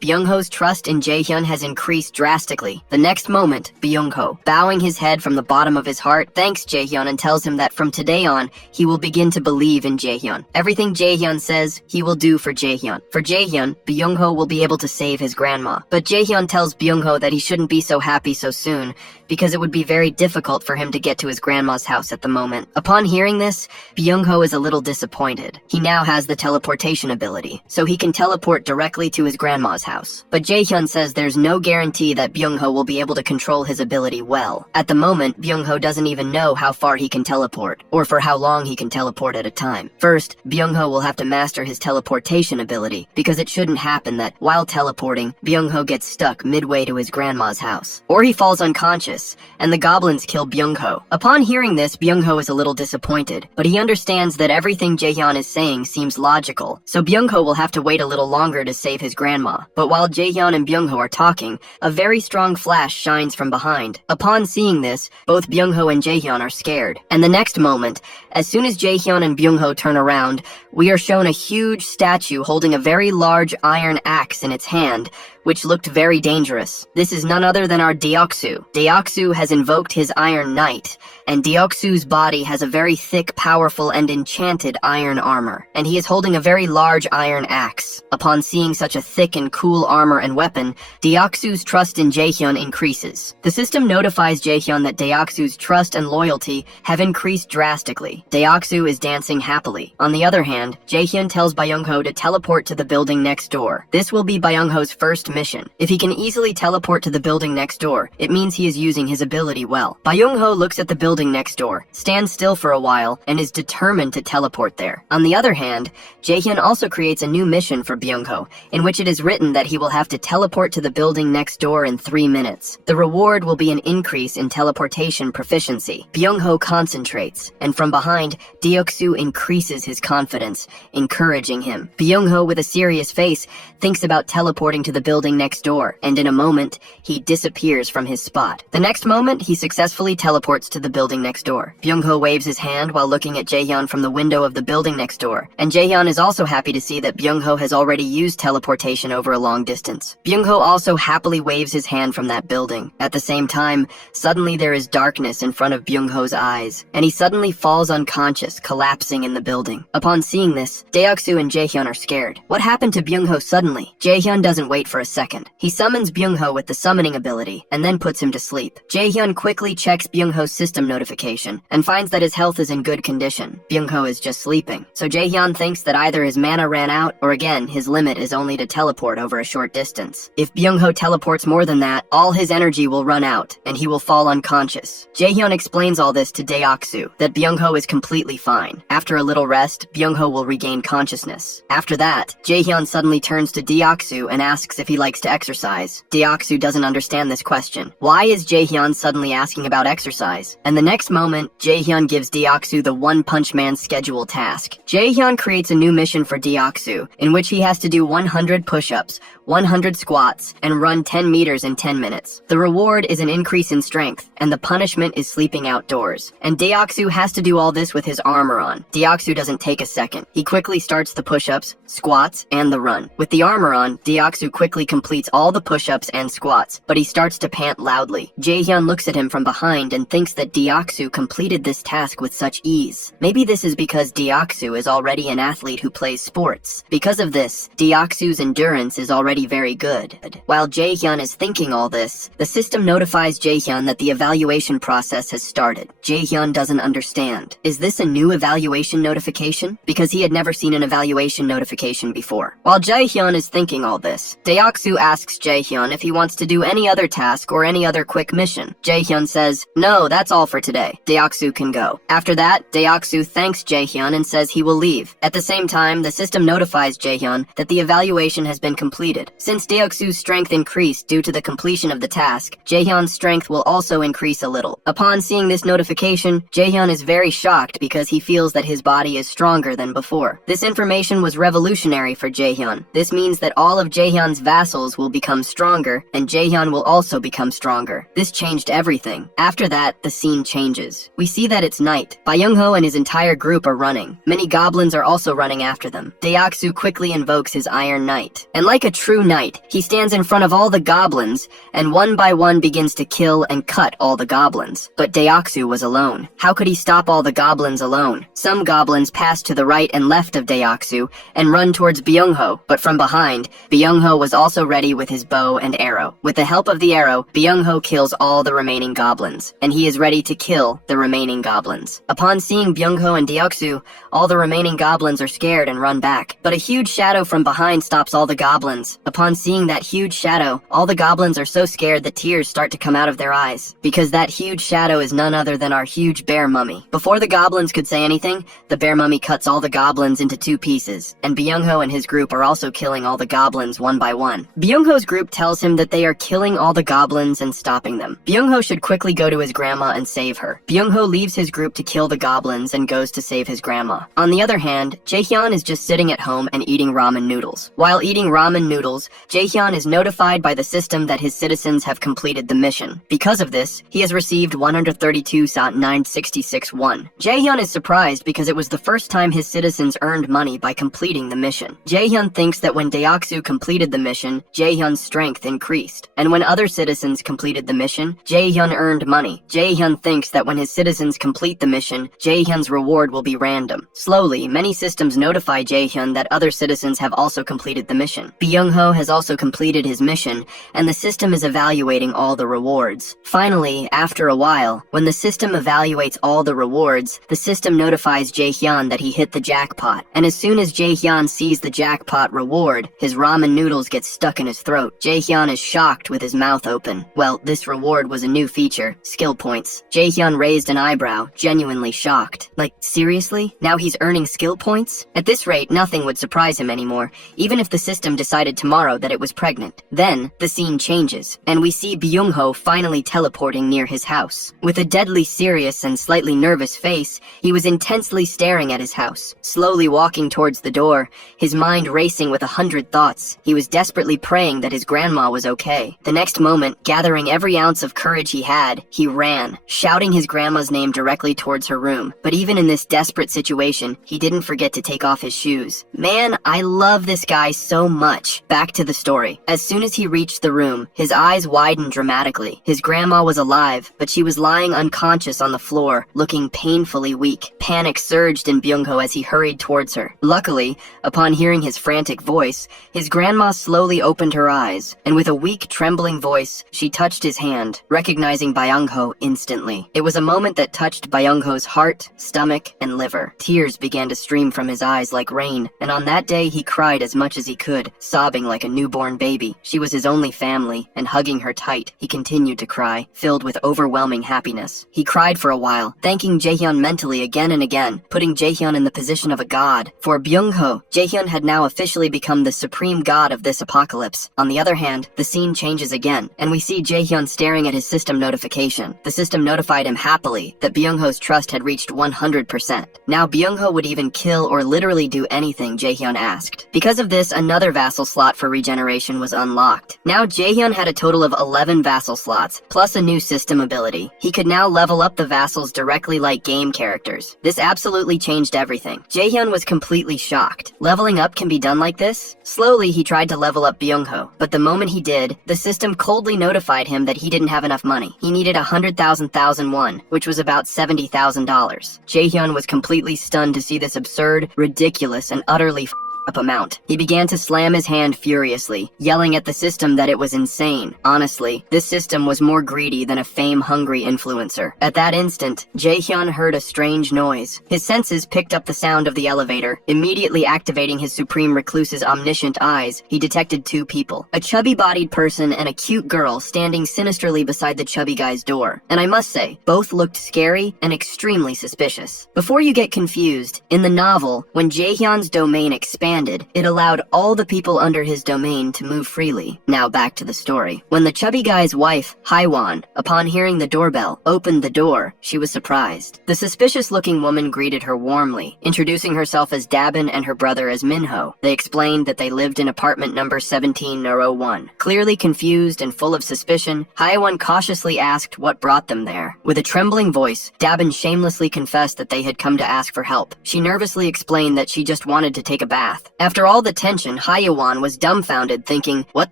Byung-ho's trust in Jaehyun has increased drastically. The next moment, Byung-ho, bowing his head from the bottom of his heart, thanks Jaehyun and tells him that from today on, he will begin to believe in Jaehyun. Everything Jaehyun says, he will do for Jaehyun. For Jaehyun, Byung-ho will be able to save his grandma. But Jaehyun tells Byung-ho that he shouldn't be so happy so soon, because it would be very difficult for him to get to his grandma's house at the moment. Upon hearing this, Byung-ho is a little disappointed. He now has the teleportation ability, so he can teleport directly to his grandma's house. But Jaehyun says there's no guarantee that Byung-ho will be able to control his ability well. At the moment, Byung-ho doesn't even know how far he can teleport, or for how long he can teleport at a time. First, Byung-ho will have to master his teleportation ability, because it shouldn't happen that, while teleporting, Byung-ho gets stuck midway to his grandma's house. Or he falls unconscious, and the goblins kill Byung-ho. Upon hearing this, Byung-ho is a little disappointed, but he understands that everything Jaehyun is saying seems logical, so Byung-ho will have to wait a little longer to save his grandma. But while Jaehyun and Byung-ho are talking, a very strong flash shines from behind. Upon seeing this, both Byung-ho and Jaehyun are scared. And the next moment, as soon as Jaehyun and Byung-ho turn around, we are shown a huge statue holding a very large iron axe in its hand, which looked very dangerous. This is none other than our Deoksu. Deoksu has invoked his Iron Knight, and Deoksu's body has a very thick, powerful, and enchanted iron armor, and he is holding a very large iron axe. Upon seeing such a thick and cool armor and weapon, Deoksu's trust in Jaehyun increases. The system notifies Jaehyun that Deoksu's trust and loyalty have increased drastically. Deoksu is dancing happily. On the other hand, Jaehyun tells Byung-ho to teleport to the building next door. This will be Byung-ho's first mission. If he can easily teleport to the building next door, it means he is using his ability well. Byung-ho looks at the building next door, stands still for a while, and is determined to teleport there. On the other hand, Jaehyun also creates a new mission for Byung-ho, in which it is written that he will have to teleport to the building next door in 3 minutes. The reward will be an increase in teleportation proficiency. Byung-ho concentrates, and from behind, Deoksu increases his confidence, encouraging him. Byung-ho, with a serious face, thinks about teleporting to the building next door, and in a moment, he disappears from his spot. The next moment, he successfully teleports to the building next door. Byung-ho waves his hand while looking at Jaehyun from the window of the building next door, and Jaehyun is also happy to see that Byung-ho has already used teleportation over a long distance. Byung-ho also happily waves his hand from that building. At the same time, suddenly there is darkness in front of Byung-ho's eyes, and he suddenly falls unconscious, collapsing in the building. Upon seeing this, Deoksu and Jaehyun are scared. What happened to Byung-ho suddenly? Jaehyun doesn't wait for a second. He summons Byung-ho with the summoning ability, and then puts him to sleep. Jaehyun quickly checks Byung-ho's system notification, and finds that his health is in good condition. Byung-ho is just sleeping. So Jaehyun thinks that either his mana ran out, or again, his limit is only to teleport over a short distance. If Byung-ho teleports more than that, all his energy will run out, and he will fall unconscious. Jaehyun explains all this to Deoksu, that Byung-ho is completely fine. After a little rest, Byung-ho will regain consciousness. After that, Jaehyun suddenly turns to Deoksu and asks if he likes to exercise. Deoksu doesn't understand this question. Why is Jaehyun suddenly asking about exercise? And the next moment, Jaehyun gives Deoksu the One Punch Man schedule task. Jaehyun creates a new mission for Deoksu, in which he has to do 100 push-ups, 100 squats, and run 10 meters in 10 minutes. The reward is an increase in strength, and the punishment is sleeping outdoors. And Deoksu has to do all this with his armor on. Deoksu doesn't take a second. He quickly starts the push-ups, squats, and the run. With the armor on, Deoksu quickly completes all the push-ups and squats, but he starts to pant loudly. Jaehyun looks at him from behind and thinks that Deoksu completed this task with such ease. Maybe this is because Deoksu is already an athlete who plays sports. Because of this, Deoksu's endurance is already very good. While Jaehyun is thinking all this, the system notifies Jaehyun that the evaluation process has started. Jaehyun doesn't understand. Is this a new evaluation notification? Because he had never seen an evaluation notification before. While Jaehyun is thinking all this, Deoksu asks Jaehyun if he wants to do any other task or any other quick mission. Jaehyun says, "No, that's all for today. Deoksu can go." After that, Deoksu thanks Jaehyun and says he will leave. At the same time, the system notifies Jaehyun that the evaluation has been completed. Since Deoksu's strength increased due to the completion of the task, Jaehyun's strength will also increase a little. Upon seeing this notification, Jaehyun is very shocked because he feels that his body is stronger than before. This information was revolutionary for Jaehyun. This means that all of Jaehyun's vast vassals will become stronger, and Jaehyun will also become stronger. This changed everything. After that, the scene changes. We see that it's night. Byung-ho and his entire group are running. Many goblins are also running after them. Deoksu quickly invokes his Iron Knight. And like a true knight, he stands in front of all the goblins, and one by one begins to kill and cut all the goblins. But Deoksu was alone. How could he stop all the goblins alone? Some goblins pass to the right and left of Deoksu and run towards Byung-ho, but from behind, Byung-ho was also ready with his bow and arrow. With the help of the arrow, Byung-ho kills all the remaining goblins, and he is ready to kill the remaining goblins. Upon seeing Byung-ho and Deoksu, all the remaining goblins are scared and run back. But a huge shadow from behind stops all the goblins. Upon seeing that huge shadow, all the goblins are so scared that tears start to come out of their eyes, because that huge shadow is none other than our huge bear mummy. Before the goblins could say anything, the bear mummy cuts all the goblins into two pieces, and Byung-ho and his group are also killing all the goblins one by one. Byung-ho's group tells him that they are killing all the goblins and stopping them. Byung-ho should quickly go to his grandma and save her. Byung-ho leaves his group to kill the goblins and goes to save his grandma. On the other hand, Jaehyun is just sitting at home and eating ramen noodles. While eating ramen noodles, Jaehyun is notified by the system that his citizens have completed the mission. Because of this, he has received 132.966 Jaehyun is surprised because it was the first time his citizens earned money by completing the mission. Jaehyun thinks that when Deoksu completed the mission, Jaehyun's strength increased. And when other citizens completed the mission, Jaehyun earned money. Jaehyun thinks that when his citizens complete the mission, Jaehyun's reward will be random. Slowly, many systems notify Jaehyun that other citizens have also completed the mission. Byung-ho has also completed his mission, and the system is evaluating all the rewards. Finally, after a while, when the system evaluates all the rewards, the system notifies Jaehyun that he hit the jackpot. And as soon as Jaehyun sees the jackpot reward, his ramen noodles get stuck in his throat. Jaehyun is shocked with his mouth open. Well, this reward was a new feature, skill points. Jaehyun raised an eyebrow, genuinely shocked. Like, seriously? Now he's earning skill points? At this rate, nothing would surprise him anymore, even if the system decided tomorrow that it was pregnant. Then, the scene changes, and we see Byung-ho finally teleporting near his house. With a deadly serious and slightly nervous face, he was intensely staring at his house, slowly walking towards the door, his mind racing with 100 thoughts. He was desperately praying that his grandma was okay. The next moment, gathering every ounce of courage he had, he ran, shouting his grandma's name directly towards her room. But even in this desperate situation, he didn't forget to take off his shoes. Man, I love this guy so much. Back to the story. As soon as he reached the room, his eyes widened dramatically. His grandma was alive, but she was lying unconscious on the floor, looking painfully weak. Panic surged in Byung-ho as he hurried towards her. Luckily, upon hearing his frantic voice, his grandma slowly opened her eyes, and with a weak, trembling voice, she touched his hand, recognizing Byung-ho instantly. It was a moment that touched Byung-ho's heart, stomach, and liver. Tears began to stream from his eyes like rain, and on that day he cried as much as he could, sobbing like a newborn baby. She was his only family, and hugging her tight, he continued to cry, filled with overwhelming happiness. He cried for a while, thanking Jaehyun mentally again and again, putting Jaehyun in the position of a god. For Byung-ho, Jaehyun had now officially become the supreme god of this apocalypse. On the other hand, the scene changes again, and we see Jaehyun staring at his system notification. The system notified him happily that Byung-ho's trust had reached 100%. Now Byung-ho would even kill or literally do anything Jaehyun asked. Because of this, another vassal slot for regeneration was unlocked. Now Jaehyun had a total of 11 vassal slots, plus a new system ability. He could now level up the vassals directly like game characters. This absolutely changed everything. Jaehyun was completely shocked. Leveling up can be done like this? Slowly, he tried to level up Byung-ho, but the moment he did, the system coldly notified him that he didn't have enough money. He needed 100,000 won, which was about $70,000. Jaehyun was completely stunned to see this absurd, ridiculous, and utterly up amount. He began to slam his hand furiously, yelling at the system that it was insane. Honestly, this system was more greedy than a fame-hungry influencer. At that instant, Jaehyun heard a strange noise. His senses picked up the sound of the elevator. Immediately activating his Supreme Recluse's omniscient eyes, he detected two people. A chubby-bodied person and a cute girl standing sinisterly beside the chubby guy's door. And I must say, both looked scary and extremely suspicious. Before you get confused, in the novel, when Jaehyun's domain expands expanded, it allowed all the people under his domain to move freely. Now back to the story. When the chubby guy's wife, Haiwan, upon hearing the doorbell, opened the door, she was surprised. The suspicious-looking woman greeted her warmly, introducing herself as Dabin and her brother as Minho. They explained that they lived in apartment number 1701. Clearly confused and full of suspicion, Haiwan cautiously asked what brought them there. With a trembling voice, Dabin shamelessly confessed that they had come to ask for help. She nervously explained that she just wanted to take a bath. After all the tension, Haiwan was dumbfounded, thinking, "What?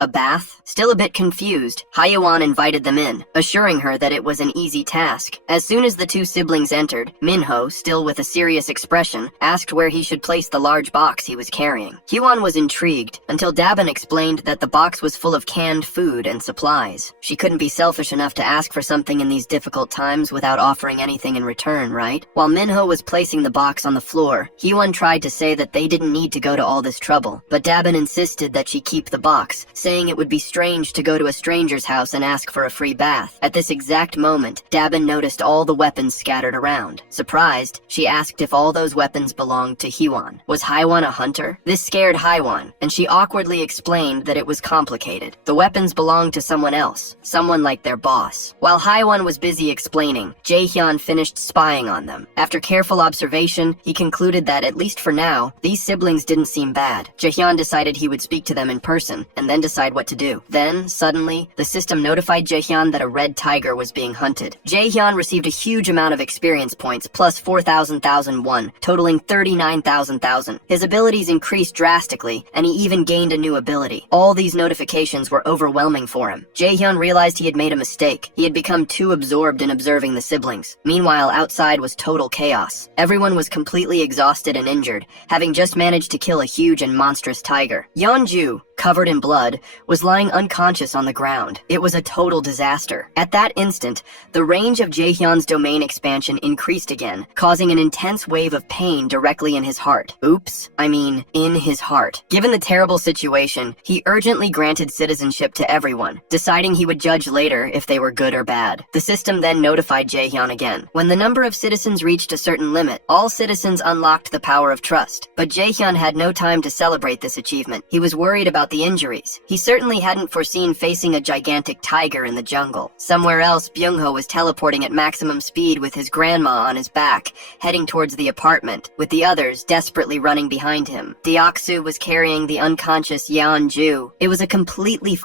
A bath?" Still a bit confused, Haiwan invited them in, assuring her that it was an easy task. As soon as the two siblings entered, Minho, still with a serious expression, asked where he should place the large box he was carrying. Hwan was intrigued, until Dabin explained that the box was full of canned food and supplies. She couldn't be selfish enough to ask for something in these difficult times without offering anything in return, right? While Minho was placing the box on the floor, Hwan tried to say that they didn't need to go to all this trouble, but Dabin insisted that she keep the box, saying it would be strange to go to a stranger's house and ask for a free bath. At this exact moment, Dabin noticed all the weapons scattered around. Surprised, she asked if all those weapons belonged to Hwan. Was Hwan a hunter? This scared Hwan, and she awkwardly explained that it was complicated. The weapons belonged to someone else, someone like their boss. While Hwan was busy explaining, Jaehyun finished spying on them. After careful observation, he concluded that, at least for now, these siblings didn't seem bad. Jaehyun decided he would speak to them in person, and then decide what to do. Then, suddenly, the system notified Jaehyun that a red tiger was being hunted. Jaehyun received a huge amount of experience points, plus 4,000,001, totaling 39,000. His abilities increased drastically, and he even gained a new ability. All these notifications were overwhelming for him. Jaehyun realized he had made a mistake. He had become too absorbed in observing the siblings. Meanwhile, outside was total chaos. Everyone was completely exhausted and injured, having just managed to kill a huge and monstrous tiger. Yeonju, covered in blood, was lying unconscious on the ground. It was a total disaster. At that instant, the range of Jaehyun's domain expansion increased again, causing an intense wave of pain directly in his heart. In his heart. Given the terrible situation, he urgently granted citizenship to everyone, deciding he would judge later if they were good or bad. The system then notified Jaehyun again. When the number of citizens reached a certain limit, all citizens unlocked the power of trust. But Jaehyun had no time to celebrate this achievement. He was worried about the injuries. He certainly hadn't foreseen facing a gigantic tiger in the jungle. Somewhere else, Byung-ho was teleporting at maximum speed with his grandma on his back, heading towards the apartment, with the others desperately running behind him. Deoksu was carrying the unconscious Yeonju. It was a completely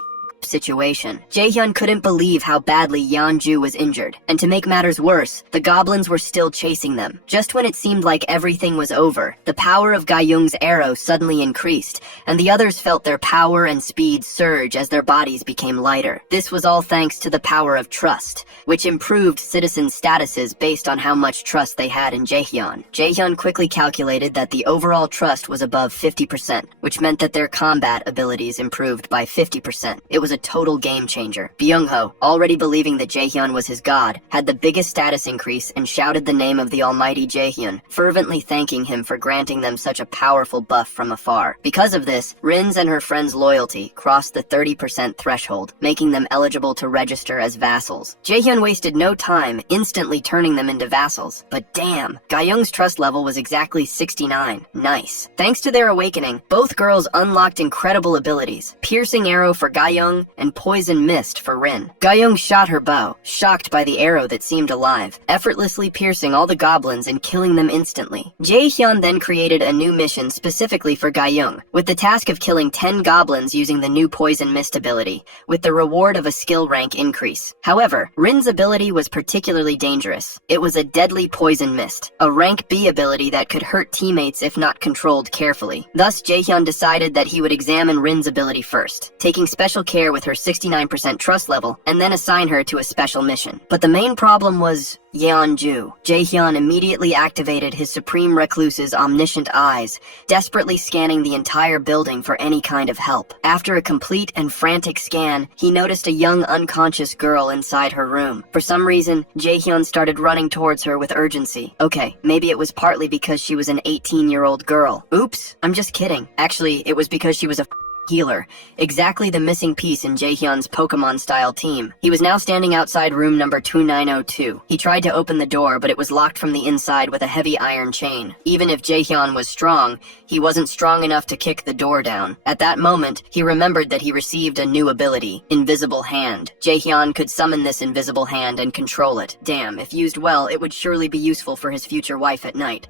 situation. Jaehyun couldn't believe how badly Yeonju was injured, and to make matters worse, the goblins were still chasing them. Just when it seemed like everything was over, the power of Ga-young's arrow suddenly increased, and the others felt their power and speed surge as their bodies became lighter. This was all thanks to the power of trust, which improved citizen statuses based on how much trust they had in Jaehyun. Jaehyun quickly calculated that the overall trust was above 50%, which meant that their combat abilities improved by 50%. It was a total game changer. Byung-ho, already believing that Jaehyun was his god, had the biggest status increase and shouted the name of the almighty Jaehyun, fervently thanking him for granting them such a powerful buff from afar. Because of this, Rin's and her friend's loyalty crossed the 30% threshold, making them eligible to register as vassals. Jaehyun wasted no time, instantly turning them into vassals. But damn, Ga-young's trust level was exactly 69. Nice. Thanks to their awakening, both girls unlocked incredible abilities. Piercing arrow for Ga-young and poison mist for Rin. Ga-young shot her bow, shocked by the arrow that seemed alive, effortlessly piercing all the goblins and killing them instantly. Jaehyun then created a new mission specifically for Ga-young, with the task of killing 10 goblins using the new poison mist ability, with the reward of a skill rank increase. However, Rin's ability was particularly dangerous. It was a deadly poison mist, a rank B ability that could hurt teammates if not controlled carefully. Thus, Jaehyun decided that he would examine Rin's ability first, taking special care with her 69% trust level, and then assign her to a special mission. But the main problem was Yeonju. Jaehyun immediately activated his Supreme Recluse's omniscient eyes, desperately scanning the entire building for any kind of help. After a complete and frantic scan, he noticed a young unconscious girl inside her room. For some reason, Jaehyun started running towards her with urgency. Okay, maybe it was partly because she was an 18-year-old girl. Oops, I'm just kidding. Actually, it was because she was a healer, exactly the missing piece in Jaehyun's Pokemon-style team. He was now standing outside room number 2902. He tried to open the door, but it was locked from the inside with a heavy iron chain. Even if Jaehyun was strong, he wasn't strong enough to kick the door down. At that moment, he remembered that he received a new ability, Invisible Hand. Jaehyun could summon this invisible hand and control it. Damn, if used well, it would surely be useful for his future wife at night.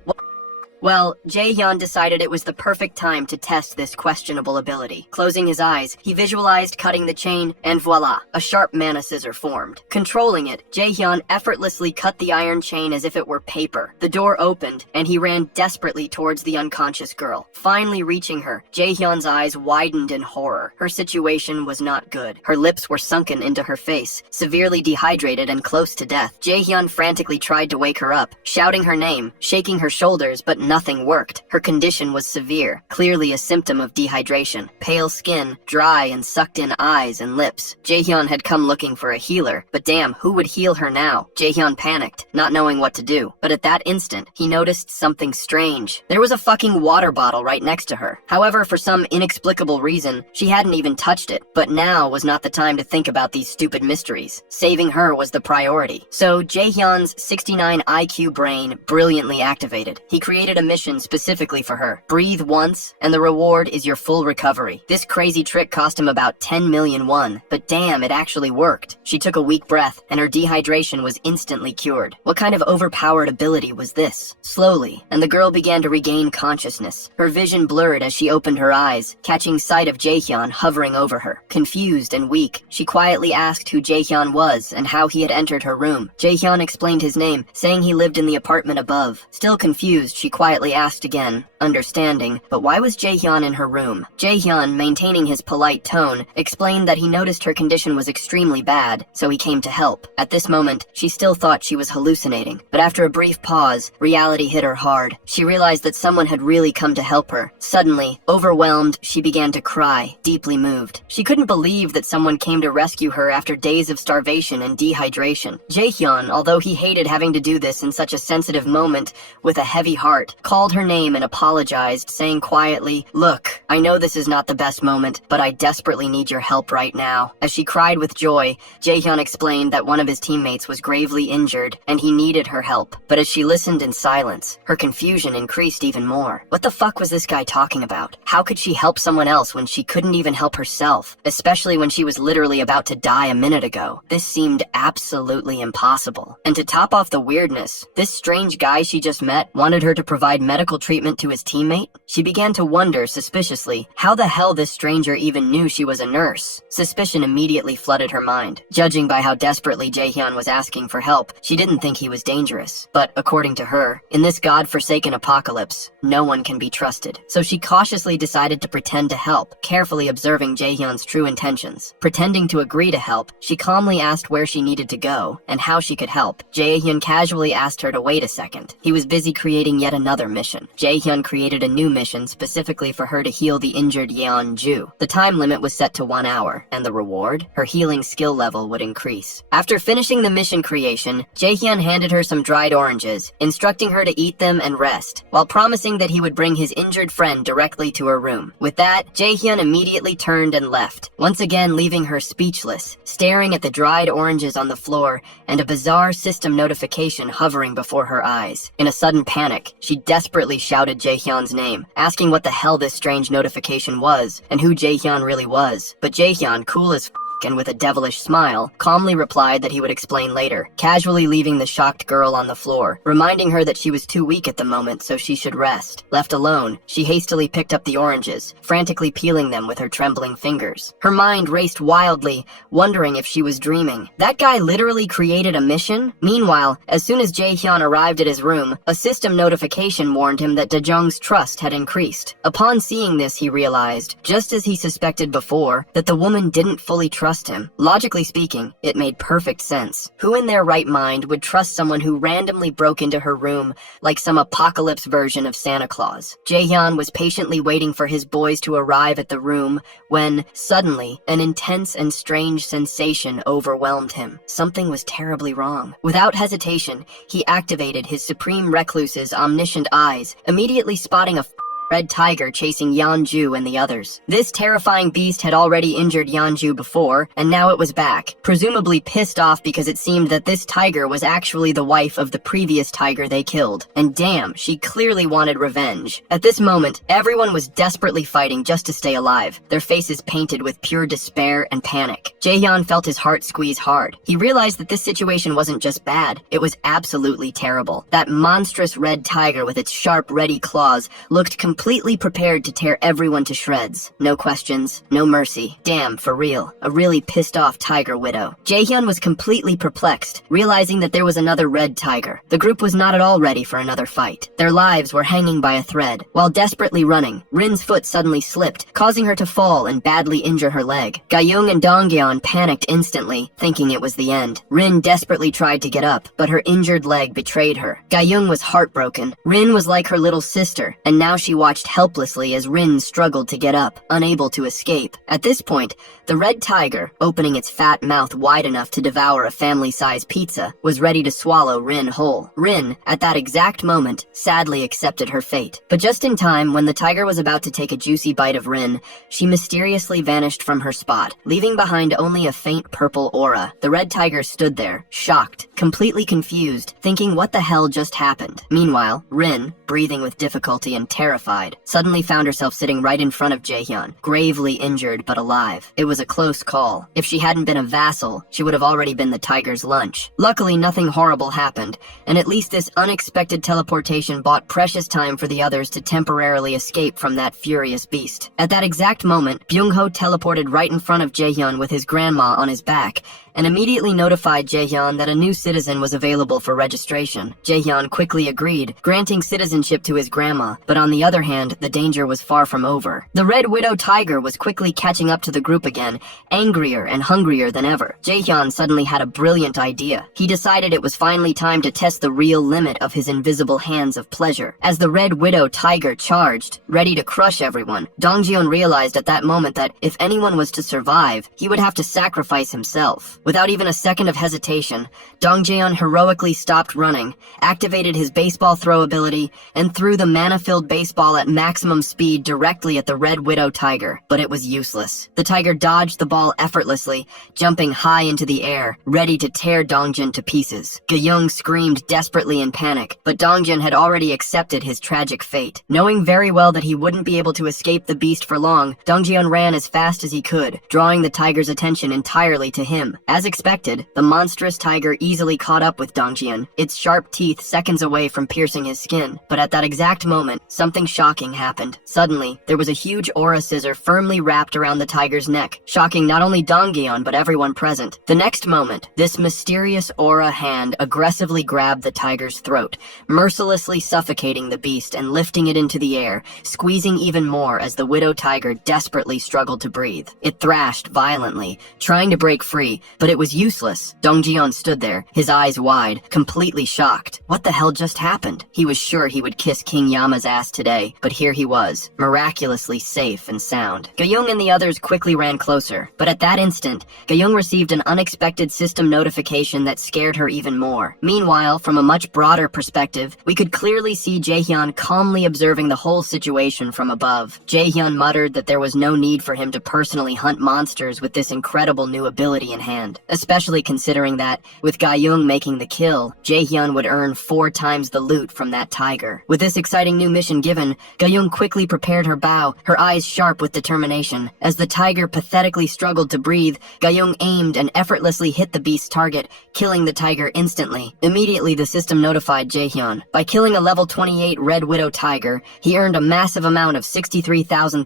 Well, Jaehyun decided it was the perfect time to test this questionable ability. Closing his eyes, he visualized cutting the chain, and voila, a sharp mana scissor formed. Controlling it, Jaehyun effortlessly cut the iron chain as if it were paper. The door opened, and he ran desperately towards the unconscious girl. Finally reaching her, Jaehyun's eyes widened in horror. Her situation was not good. Her lips were sunken into her face, severely dehydrated and close to death. Jaehyun frantically tried to wake her up, shouting her name, shaking her shoulders, but nothing worked. Her condition was severe, clearly a symptom of dehydration. Pale skin, dry and sucked-in eyes and lips. Jaehyun had come looking for a healer, but damn, who would heal her now? Jaehyun panicked, not knowing what to do. But at that instant, he noticed something strange. There was a fucking water bottle right next to her. However, for some inexplicable reason, she hadn't even touched it. But now was not the time to think about these stupid mysteries. Saving her was the priority. So Jaehyun's 69 IQ brain brilliantly activated. He created a mission specifically for her. Breathe once, and the reward is your full recovery. This crazy trick cost him about 10 million won, but damn, it actually worked. She took a weak breath, and her dehydration was instantly cured. What kind of overpowered ability was this? Slowly, and the girl began to regain consciousness. Her vision blurred as she opened her eyes, catching sight of Jaehyun hovering over her. Confused and weak, she quietly asked who Jaehyun was and how he had entered her room. Jaehyun explained his name, saying he lived in the apartment above. Still confused, she quietly asked again, understanding, but why was Jaehyun in her room? Jaehyun, maintaining his polite tone, explained that he noticed her condition was extremely bad, so he came to help. At this moment, she still thought she was hallucinating, but after a brief pause, reality hit her hard. She realized that someone had really come to help her. Suddenly, overwhelmed, she began to cry, deeply moved. She couldn't believe that someone came to rescue her after days of starvation and dehydration. Jaehyun, although he hated having to do this in such a sensitive moment, with a heavy heart, called her name and apologized, saying quietly, "Look, I know this is not the best moment, but I desperately need your help right now." As she cried with joy, Jaehyun explained that one of his teammates was gravely injured, and he needed her help. But as she listened in silence, her confusion increased even more. What the fuck was this guy talking about? How could she help someone else when she couldn't even help herself, especially when she was literally about to die a minute ago? This seemed absolutely impossible. And to top off the weirdness, this strange guy she just met wanted her to provide medical treatment to his teammate? She began to wonder, suspiciously, how the hell this stranger even knew she was a nurse. Suspicion immediately flooded her mind. Judging by how desperately Jaehyun was asking for help, she didn't think he was dangerous. But according to her, in this god-forsaken apocalypse, no one can be trusted. So she cautiously decided to pretend to help, carefully observing Jaehyun's true intentions. Pretending to agree to help, she calmly asked where she needed to go and how she could help. Jaehyun casually asked her to wait a second. He was busy creating yet another mission. Jaehyun created a new mission specifically for her to heal the injured Yeon-ju. The time limit was set to 1 hour, and the reward? Her healing skill level would increase. After finishing the mission creation, Jaehyun handed her some dried oranges, instructing her to eat them and rest, while promising that he would bring his injured friend directly to her room. With that, Jaehyun immediately turned and left, once again leaving her speechless, staring at the dried oranges on the floor and a bizarre system notification hovering before her eyes. In a sudden panic, she desperately shouted Jaehyun's name, asking what the hell this strange notification was and who Jaehyun really was. But Jaehyun, cool as and with a devilish smile, calmly replied that he would explain later, casually leaving the shocked girl on the floor, reminding her that she was too weak at the moment so she should rest. Left alone, she hastily picked up the oranges, frantically peeling them with her trembling fingers. Her mind raced wildly, wondering if she was dreaming. That guy literally created a mission? Meanwhile, as soon as Jaehyun arrived at his room, a system notification warned him that Daejong's trust had increased. Upon seeing this, he realized, just as he suspected before, that the woman didn't fully trust him. Logically speaking, it made perfect sense. Who in their right mind would trust someone who randomly broke into her room like some apocalypse version of Santa Claus? Jaehyun was patiently waiting for his boys to arrive at the room when, suddenly, an intense and strange sensation overwhelmed him. Something was terribly wrong. Without hesitation, he activated his Supreme Recluse's omniscient eyes, immediately spotting a red tiger chasing Yeonju and the others. This terrifying beast had already injured Yeonju before, and now it was back, presumably pissed off because it seemed that this tiger was actually the wife of the previous tiger they killed. And damn, she clearly wanted revenge. At this moment, everyone was desperately fighting just to stay alive, their faces painted with pure despair and panic. Jaehyun felt his heart squeeze hard. He realized that this situation wasn't just bad, it was absolutely terrible. That monstrous red tiger with its sharp, ready claws looked completely prepared to tear everyone to shreds. No questions, no mercy. Damn, for real. A really pissed off tiger widow. Jaehyun was completely perplexed, realizing that there was another red tiger. The group was not at all ready for another fight. Their lives were hanging by a thread. While desperately running, Rin's foot suddenly slipped, causing her to fall and badly injure her leg. Gayung and Dongyeon panicked instantly, thinking it was the end. Rin desperately tried to get up, but her injured leg betrayed her. Gayung was heartbroken. Rin was like her little sister, and now she watched helplessly as Rin struggled to get up, unable to escape. At this point, the red tiger, opening its fat mouth wide enough to devour a family-sized pizza, was ready to swallow Rin whole. Rin, at that exact moment, sadly accepted her fate. But just in time, when the tiger was about to take a juicy bite of Rin, she mysteriously vanished from her spot, leaving behind only a faint purple aura. The red tiger stood there, shocked, completely confused, thinking what the hell just happened. Meanwhile, Rin, breathing with difficulty and terrified, suddenly found herself sitting right in front of Jaehyun, gravely injured but alive. It was a close call. If she hadn't been a vassal, she would have already been the tiger's lunch. Luckily, nothing horrible happened, and at least this unexpected teleportation bought precious time for the others to temporarily escape from that furious beast. At that exact moment, Byung-ho teleported right in front of Jaehyun with his grandma on his back, and immediately notified Jaehyun that a new citizen was available for registration. Jaehyun quickly agreed, granting citizenship to his grandma, but on the other hand, the danger was far from over. The Red Widow Tiger was quickly catching up to the group again, angrier and hungrier than ever. Jaehyun suddenly had a brilliant idea. He decided it was finally time to test the real limit of his invisible hands of pleasure. As the Red Widow Tiger charged, ready to crush everyone, Dongjeon realized at that moment that if anyone was to survive, he would have to sacrifice himself. Without even a second of hesitation, Dongjeon heroically stopped running, activated his baseball throw ability, and threw the mana-filled baseball at maximum speed directly at the Red Widow Tiger. But it was useless. The tiger dodged the ball effortlessly, jumping high into the air, ready to tear Dongjeon to pieces. Gayung screamed desperately in panic, but Dongjeon had already accepted his tragic fate. Knowing very well that he wouldn't be able to escape the beast for long, Dongjeon ran as fast as he could, drawing the tiger's attention entirely to him. As expected, the monstrous tiger easily caught up with Dongjeon, its sharp teeth seconds away from piercing his skin. But at that exact moment, something shocking happened. Suddenly, there was a huge aura scissor firmly wrapped around the tiger's neck, shocking not only Dongjeon but everyone present. The next moment, this mysterious aura hand aggressively grabbed the tiger's throat, mercilessly suffocating the beast and lifting it into the air, squeezing even more as the widow tiger desperately struggled to breathe. It thrashed violently, trying to break free, but it was useless. Dongjeon stood there, his eyes wide, completely shocked. What the hell just happened? He was sure he would kiss King Yama's ass today, but here he was, miraculously safe and sound. Gayung and the others quickly ran closer, but at that instant, Gayung received an unexpected system notification that scared her even more. Meanwhile, from a much broader perspective, we could clearly see Jaehyun calmly observing the whole situation from above. Jaehyun muttered that there was no need for him to personally hunt monsters with this incredible new ability in hand, especially considering that, with Gayung making the kill, Jaehyun would earn 4 times the loot from that tiger. With this exciting new mission given, Gayung quickly prepared her bow, her eyes sharp with determination. As the tiger pathetically struggled to breathe, Gayung aimed and effortlessly hit the beast's target, killing the tiger instantly. Immediately, the system notified Jaehyun. By killing a level 28 Red Widow Tiger, he earned a massive amount of 63,000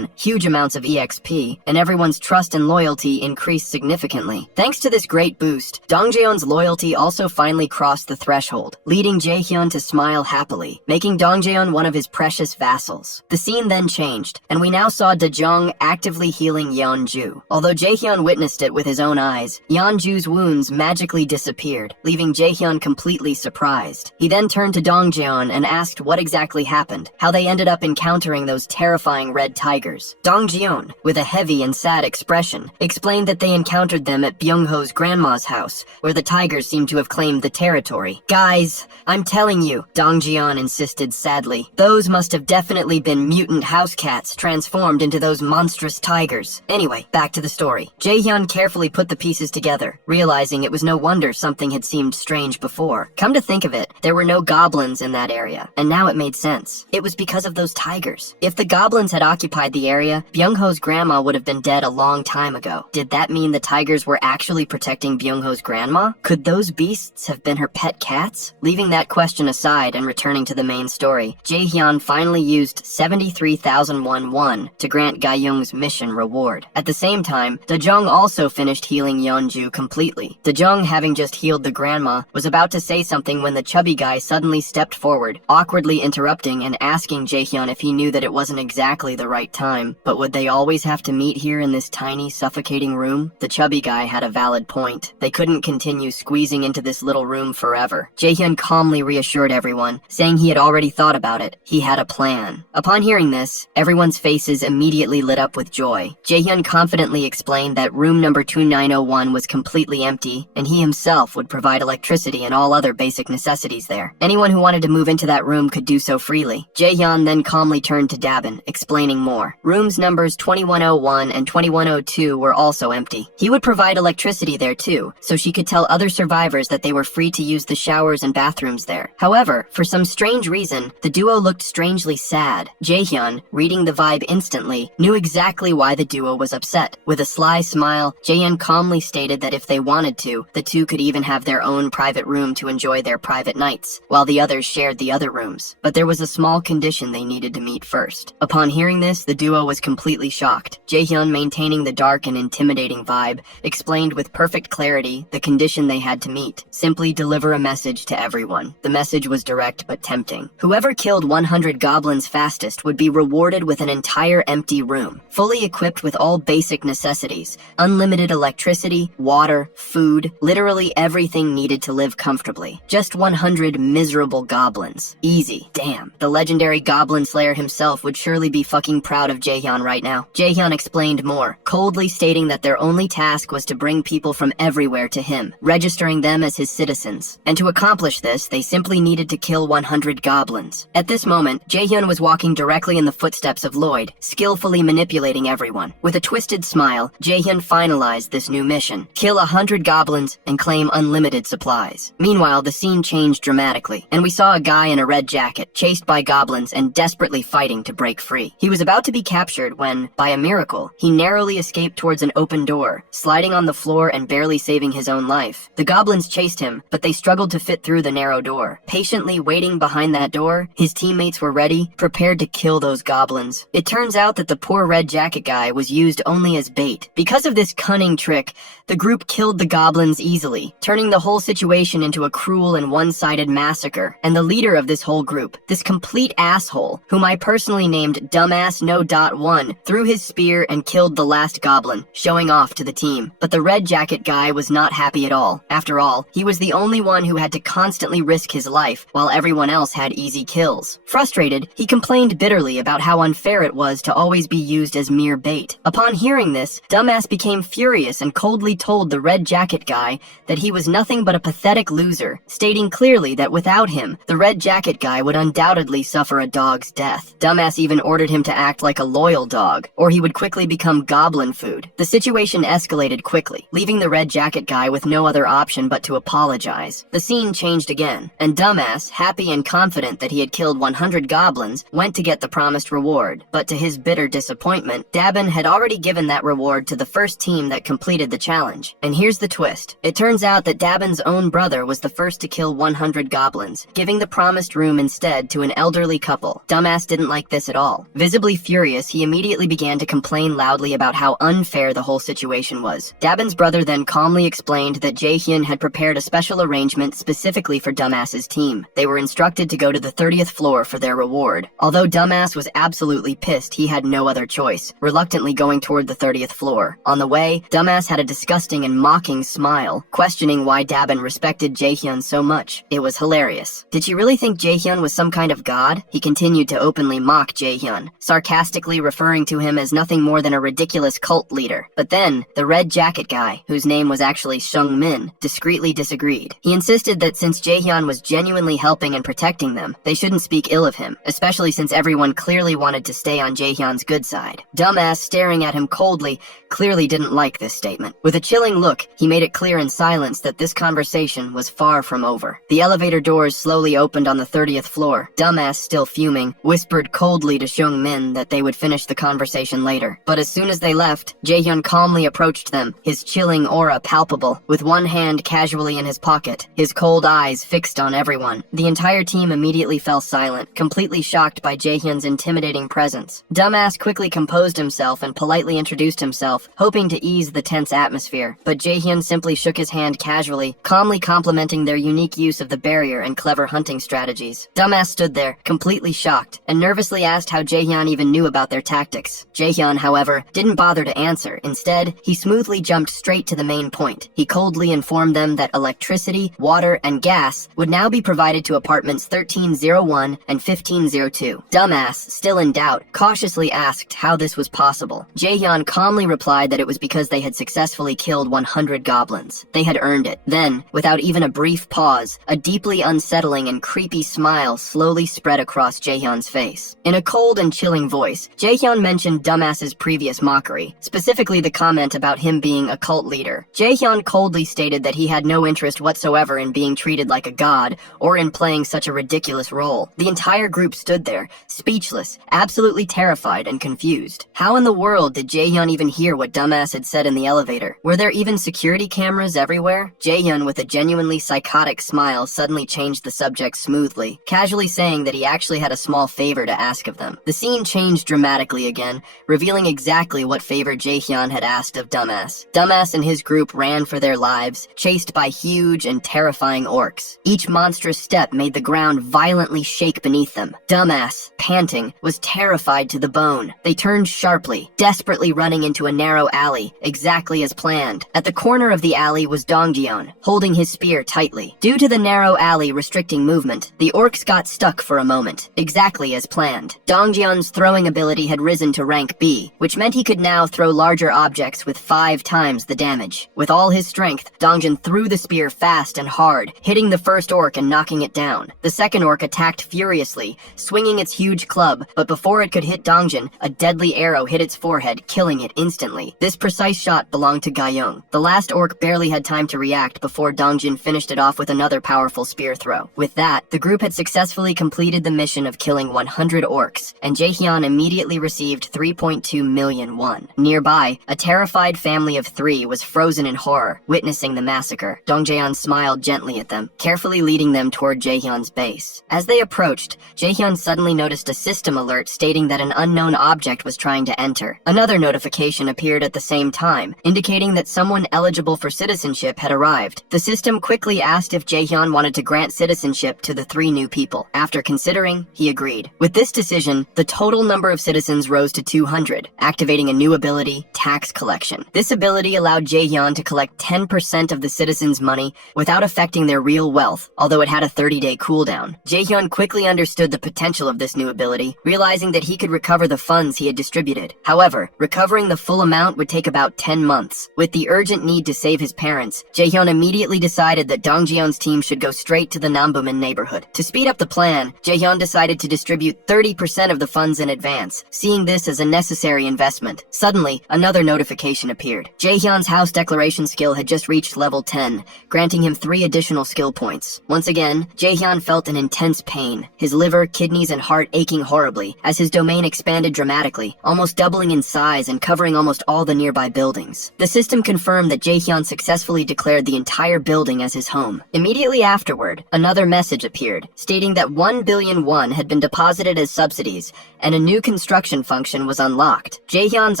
huge amounts of EXP, and everyone's trust and loyalty increased significantly. Thanks to this great boost, Dongjeon's loyalty also finally crossed the threshold, leading Jaehyun to smile happily, making Dongjeon one of his precious vassals. The scene then changed, and we now saw Dejong actively healing Yeonju. Although Jaehyun witnessed it with his own eyes, Yeonju's wounds magically disappeared, leaving Jaehyun completely surprised. He then turned to Dongjeon and asked what exactly happened, how they ended up encountering those terrifying red tigers. Dongjeon, with a heavy and sad expression, explained that they encountered them at Byung-ho's grandma's house, where the tigers seemed to have claimed the territory. "Guys, I'm telling you," Dongjeon insisted sadly, "those Those must have definitely been mutant house cats transformed into those monstrous tigers. Anyway, back to the story. Jaehyun carefully put the pieces together, realizing it was no wonder something had seemed strange before. Come to think of it, there were no goblins in that area, and now it made sense. It was because of those tigers. If the goblins had occupied the area, Byung-ho's grandma would have been dead a long time ago. Did that mean the tigers were actually protecting Byung-ho's grandma? Could those beasts have been her pet cats? Leaving that question aside and returning to the main story, Jaehyun finally used 73,001 won to grant Ga-young's mission reward. At the same time, Dejong also finished healing Yeonju completely. Dejong, having just healed the grandma, was about to say something when the chubby guy suddenly stepped forward, awkwardly interrupting and asking Jaehyun if he knew that it wasn't exactly the right time. But would they always have to meet here in this tiny, suffocating room? The chubby guy had a valid point. They couldn't continue squeezing into this little room forever. Jaehyun calmly reassured everyone, saying he had already thought about it. He had a plan. Upon hearing this, everyone's faces immediately lit up with joy. Jaehyun confidently explained that room number 2901 was completely empty, and he himself would provide electricity and all other basic necessities there. Anyone who wanted to move into that room could do so freely. Jaehyun then calmly turned to Dabin, explaining more. Rooms numbers 2101 and 2102 were also empty. He would provide electricity there too, so she could tell other survivors that they were free to use the showers and bathrooms there. However, for some strange reason, the duo looked strangely sad. Jaehyun, reading the vibe instantly, knew exactly why the duo was upset. With a sly smile, Jaehyun calmly stated that if they wanted to, the two could even have their own private room to enjoy their private nights, while the others shared the other rooms. But there was a small condition they needed to meet first. Upon hearing this, the duo was completely shocked. Jaehyun, maintaining the dark and intimidating vibe, explained with perfect clarity the condition they had to meet. Simply deliver a message to everyone. The message was direct but tempting. Whoever killed 100 goblins fastest would be rewarded with an entire empty room, fully equipped with all basic necessities, unlimited electricity, water, food, literally everything needed to live comfortably. Just 100 miserable goblins. Easy. Damn. The legendary Goblin Slayer himself would surely be fucking proud of Jaehyun right now. Jaehyun explained more, coldly stating that their only task was to bring people from everywhere to him, registering them as his citizens. And to accomplish this, they simply needed to kill 100 goblins. At this moment, Jaehyun was walking directly in the footsteps of Lloyd, skillfully manipulating everyone. With a twisted smile, Jaehyun finalized this new mission: kill 100 goblins and claim unlimited supplies. Meanwhile, the scene changed dramatically, and we saw a guy in a red jacket, chased by goblins and desperately fighting to break free. He was about to be captured when, by a miracle, he narrowly escaped towards an open door, sliding on the floor and barely saving his own life. The goblins chased him, but they struggled to fit through the narrow door. Patiently waiting behind that door, his teammates were ready, prepared to kill those goblins. It turns out that the poor red jacket guy was used only as bait. Because of this cunning trick, the group killed the goblins easily, turning the whole situation into a cruel and one-sided massacre. And the leader of this whole group, this complete asshole, whom I personally named Dumbass No. 1, threw his spear and killed the last goblin, showing off to the team. But the red jacket guy was not happy at all. After all, he was the only one who had to constantly risk his life, while everyone else had easy kills. Frustrated, he complained bitterly about how unfair it was to always be used as mere bait. Upon hearing this, Dumbass became furious and coldly told the red jacket guy that he was nothing but a pathetic loser, stating clearly that without him, the red jacket guy would undoubtedly suffer a dog's death. Dumbass even ordered him to act like a loyal dog, or he would quickly become goblin food. The situation escalated quickly, leaving the red jacket guy with no other option but to apologize. The scene changed again, and Dumbass, happy and confident that he had killed 100 goblins, went to get the promised reward. But to his bitter disappointment, Dabin had already given that reward to the first team that completed the challenge. And here's the twist. It turns out that Dabin's own brother was the first to kill 100 goblins, giving the promised room instead to an elderly couple. Dumbass didn't like this at all. Visibly furious, he immediately began to complain loudly about how unfair the whole situation was. Dabin's brother then calmly explained that Jaehyun had prepared a special arrangement specifically for Dumbass's team. They were instructed to go to the 30th floor for their reward. Although Dumbass was absolutely pissed, he had no other choice, reluctantly going toward the 30th floor. On the way, Dumbass had a disgusting and mocking smile, questioning why Dabin respected Jaehyun so much. It was hilarious. Did she really think Jaehyun was some kind of god? He continued to openly mock Jaehyun, sarcastically referring to him as nothing more than a ridiculous cult leader. But then, the red jacket guy, whose name was actually Sung Min, discreetly disagreed. He insisted that since Jaehyun was genuinely helping and protecting them, they shouldn't speak ill of of him, especially since everyone clearly wanted to stay on Jaehyun's good side. Dumbass, staring at him coldly, clearly didn't like this statement. With a chilling look, he made it clear in silence that this conversation was far from over. The elevator doors slowly opened on the 30th floor. Dumbass, still fuming, whispered coldly to Seung-min that they would finish the conversation later. But as soon as they left, Jaehyun calmly approached them, his chilling aura palpable, with one hand casually in his pocket, his cold eyes fixed on everyone. The entire team immediately fell silent, completely shocked by Jaehyun's intimidating presence. Dumbass quickly composed himself and politely introduced himself, hoping to ease the tense atmosphere, but Jaehyun simply shook his hand casually, calmly complimenting their unique use of the barrier and clever hunting strategies. Dumbass stood there, completely shocked, and nervously asked how Jaehyun even knew about their tactics. Jaehyun, however, didn't bother to answer. Instead, he smoothly jumped straight to the main point. He coldly informed them that electricity, water, and gas would now be provided to apartments 1301 and 1502. Dumbass, still in doubt, cautiously asked how this was possible. Jaehyun calmly replied that it was because they had successfully killed 100 goblins. They had earned it. Then, without even a brief pause, a deeply unsettling and creepy smile slowly spread across Jaehyun's face. In a cold and chilling voice, Jaehyun mentioned Dumbass's previous mockery, specifically the comment about him being a cult leader. Jaehyun coldly stated that he had no interest whatsoever in being treated like a god, or in playing such a ridiculous role. The entire group stood there, speechless, absolutely terrified and confused. How in the world did Jaehyun even hear what Dumbass had said in the elevator? Were there even security cameras everywhere? Jaehyun, with a genuinely psychotic smile, suddenly changed the subject smoothly, casually saying that he actually had a small favor to ask of them. The scene changed dramatically again, revealing exactly what favor Jaehyun had asked of Dumbass. Dumbass and his group ran for their lives, chased by huge and terrifying orcs. Each monstrous step made the ground violently shake beneath them. Dumbass, panting, was terrified to the bone. They turned sharply, desperately running into a narrow alley, exactly as planned. At the corner of the alley was Dongjeon, holding his spear tightly. Due to the narrow alley restricting movement, the orcs got stuck for a moment, exactly as planned. Dongjeon's throwing ability had risen to rank B, which meant he could now throw larger objects with 5 times the damage. With all his strength, Dongjeon threw the spear fast and hard, hitting the first orc and knocking it down. The second orc attacked furiously, swinging its huge club, but before it could hit Dongjeon, a deadly arrow hit its forehead, killing it instantly. This precise shot belonged to Gyeong. The last orc barely had time to react before Dongjeon finished it off with another powerful spear throw. With that, the group had successfully completed the mission of killing 100 orcs, and Jaehyun immediately received 3.2 million won. Nearby, a terrified family of 3 was frozen in horror, witnessing the massacre. Dongjeon smiled gently at them, carefully leading them toward Jaehyun's base. As they approached, Jaehyun suddenly noticed a system alert stating that an unknown object was trying to enter. Another notification appeared at the same time, indicating that someone eligible for citizenship had arrived. The system quickly asked if Jaehyun wanted to grant citizenship to the 3 new people. After considering, he agreed. With this decision, the total number of citizens rose to 200, activating a new ability, tax collection. This ability allowed Jaehyun to collect 10% of the citizens' money without affecting their real wealth, although it had a 30-day cooldown. Jaehyun quickly understood the potential of this new ability, realizing that he could recover the funds he had distributed. However, recovering the full amount would take about 10 months. With the urgent need to save his parents, Jaehyun immediately decided that Dongjeon's team should go straight to the Nambumin neighborhood. To speed up the plan, Jaehyun decided to distribute 30% of the funds in advance, seeing this as a necessary investment. Suddenly, another notification appeared. Jaehyun's house declaration skill had just reached level 10, granting him 3 additional skill points. Once again, Jaehyun felt an intense pain, his liver, kidneys, and heart aching horribly, as his domain expanded dramatically, almost doubling in size and covering almost all the nearby buildings. The system confirmed that Jaehyun successfully declared the entire building as his home. Immediately afterward, another message appeared, stating that 1 billion won had been deposited as subsidies, and a new construction function was unlocked. Jaehyun's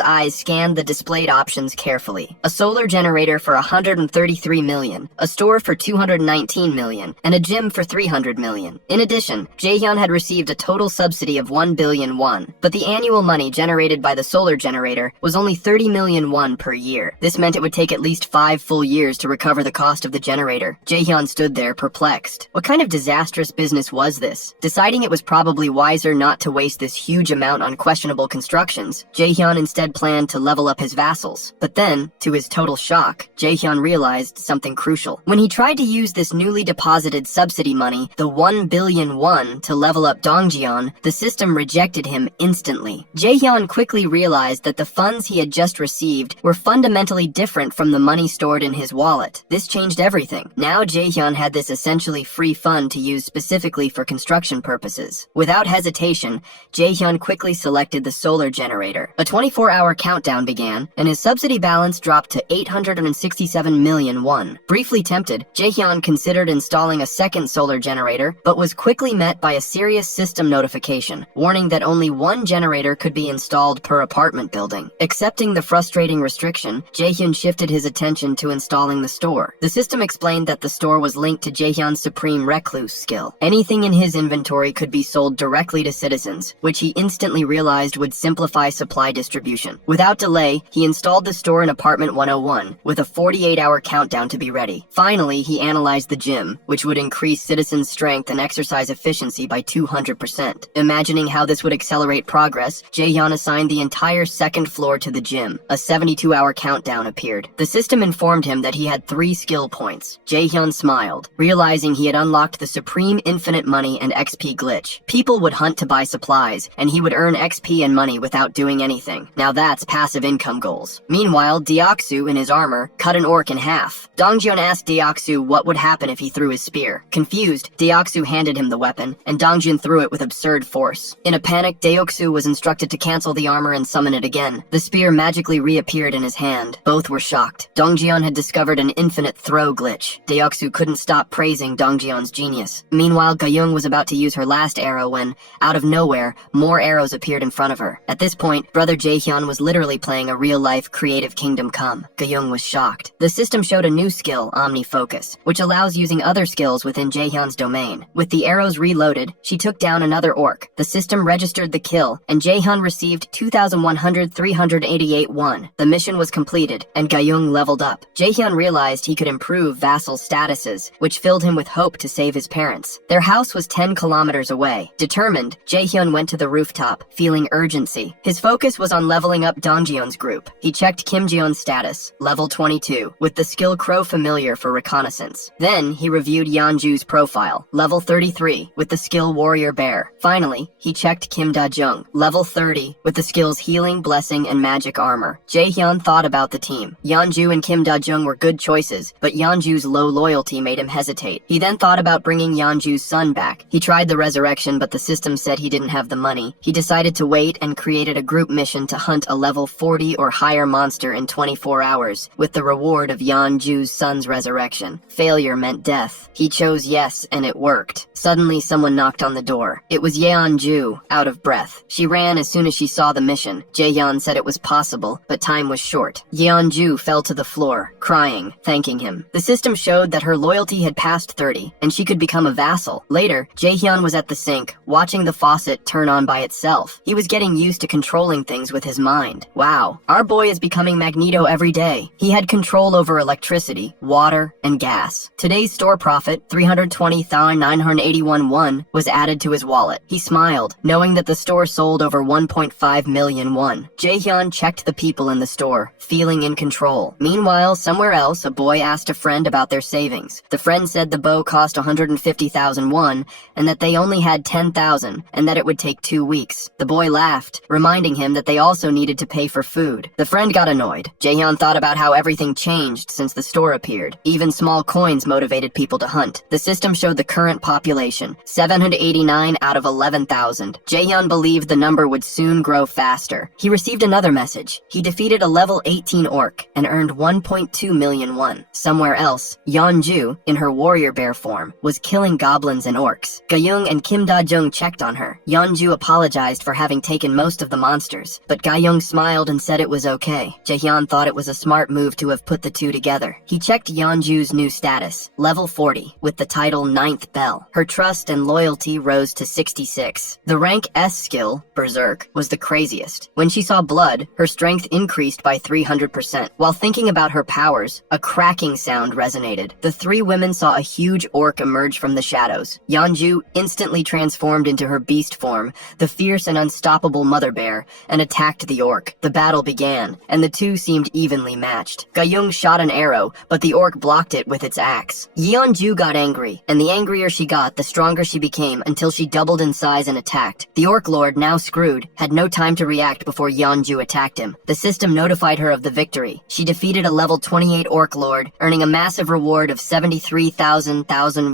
eyes scanned the displayed options carefully. A solar generator for 133 million, a store for 219 million, and a gym for 300 million. In addition, Jaehyun had received a total subsidy of 1 billion won, but the annual money generated by the solar generator was only 30 million won per year. This meant it would take at least 5 full years to recover the cost of the generator. Jaehyun stood there perplexed. What kind of disastrous business was this? Deciding it was probably wiser not to waste this huge amount on questionable constructions, Jaehyun instead planned to level up his vassals. But then, to his total shock, Jaehyun realized something crucial. When he tried to use this newly deposited subsidy money, the 1 billion won, to level up Dongjian, the system rejected him instantly. Jaehyun quickly realized that the funds he had just received were fundamentally different from the money stored in his wallet. This changed everything. Now Jaehyun had this essentially free fund to use specifically for construction purposes. Without hesitation, Jaehyun quickly selected the solar generator. A 24-hour countdown began, and his subsidy balance dropped to 867 million won. Briefly tempted, Jaehyun considered installing a second solar generator, but was quickly met by a serious system notification, warning that only one generator could be installed per apartment building. Accepting the frustrating restriction, Jaehyun shifted his attention to installing the store. The system explained that the store was linked to Jaehyun's supreme recluse skill. Anything in his inventory could be sold directly to citizens, which he instantly realized would simplify supply distribution. Without delay, he installed the store in apartment 101, with a 48-hour countdown to be ready. Finally, he analyzed the gym, which would increase citizens' strength and exercise efficiency by 200%. Imagining how this would accelerate progress, Jaehyun assigned the entire second floor to the gym. A 72-hour countdown appeared. The system informed him that he had 3 skill points. Jaehyun smiled, realizing he had unlocked the supreme infinite money and XP glitch. People would hunt to buy supplies, and he would earn XP and money without doing anything. Now that's passive income goals. Meanwhile, Deoksu, in his armor, cut an orc in half. Dongjian asked Deoksu what would happen if he threw his spear. Confused, Deoksu handed him the weapon, and Dongjian threw it with absurd force. In a panic, Deoksu was instructed to cancel the armor and summon it again. The spear magically reappeared in his hand. Both were shocked. Dongjian had discovered an infinite throw glitch. Deoksu couldn't stop praising Dongjian's genius. Meanwhile, Gayung was about to use her last arrow when, out of nowhere, more arrows appeared in front of her. At this point, brother Jaehyun was literally playing a real-life Creative Kingdom Come. Gayung was shocked. The system showed a new skill, Omni-Focus, which allows using other skills within Jaehyun's domain. With the arrows reloaded, she took down another orc. The system registered the kill, and Jaehyun received 2,388 won. The mission was completed, and Gayung leveled up. Jaehyun realized he could improve vassal statuses, which filled him with hope to save his parents. Their house was 10 kilometers away. Determined, Jaehyun went to the rooftop, feeling urgency. His focus was on leveling up Dongjeon's group. He checked Kim Jeon's status, level 22, with the skill Crow Familiar for reconnaissance. Then, he reviewed Yeonju's profile, level 33, with the skill Warrior Bear. Finally, he checked Kim Da-jung, level 30, with the skills Healing, Blessing, and Magic Armor. Jaehyun thought about the team. Yeonju and Kim Da-jung were good choices, but Yeonju's low loyalty made him hesitate. He then thought about bringing Yeonju's son back. He tried the resurrection, but the system said he didn't have the money. He decided to wait and created a group mission to hunt a level 40 or higher monster in 24 hours, with the reward of Yeonju's son's resurrection. Failure meant death. He chose yes, and it worked. Suddenly, someone knocked on the door. It was Yeonju, out of breath. She ran as soon as she saw the mission. Jaehyun said it was possible, but time was short. Yeonju fell to the floor, crying, thanking him. The system showed that her loyalty had passed 30, and she could become a vassal. Later, Jaehyun was at the sink, watching the faucet turn on by itself. He was getting used to controlling things with his mind. Wow, our boy is becoming Magneto every day. He had control over electricity, water, and gas. Today's store profit, 320,981 won, was added to his wallet. He smiled, knowing that the store sold over 1.5 million won. Jaehyun checked the people in the store, feeling in control. Meanwhile, somewhere else, a boy asked a friend about their savings. The friend said the bow cost 150,000 won, and that they only had 10,000, and that it would take 2 weeks. The boy laughed, reminding him that they also needed to pay for food. The friend got annoyed. Jaehyun thought about how everything changed since the store appeared. Even small coins motivated people to hunt. The system showed the current population, 789 out of 11,000. Jaehyun believed the number would soon grow faster. He received another message. He defeated a level 18 orc and earned 1.2 million won. Somewhere else, Yeonju, in her warrior bear form, was killing goblins and orcs. Gayung and Kim Da-jung checked on her. Yeonju apologized for having taken most of the monsters, but Gayung smiled and said it was okay. Jaehyun thought it was a smart move to have put the two together. He checked Yeonju's new status, level 40, with the title Ninth Bell. Her trust and loyalty rose to 66. The rank S skill, Berserk, was the craziest. When she saw blood, her strength increased by 300%. While thinking about her powers, a cracking sound resonated. The three women saw a huge orc emerge from the shadows. Yeonju instantly transformed into her beast form, the fierce and unstoppable mother bear, and attacked the orc. The battle began, and the two seemed evenly matched. Gayung shot an arrow, but the orc blocked it with its axe. Yeonju got angry, and the angrier she got, the stronger she became game until she doubled in size and attacked. The Orc Lord, now screwed, had no time to react before Yeonju attacked him. The system notified her of the victory. She defeated a level 28 Orc Lord, earning a massive reward of 73,000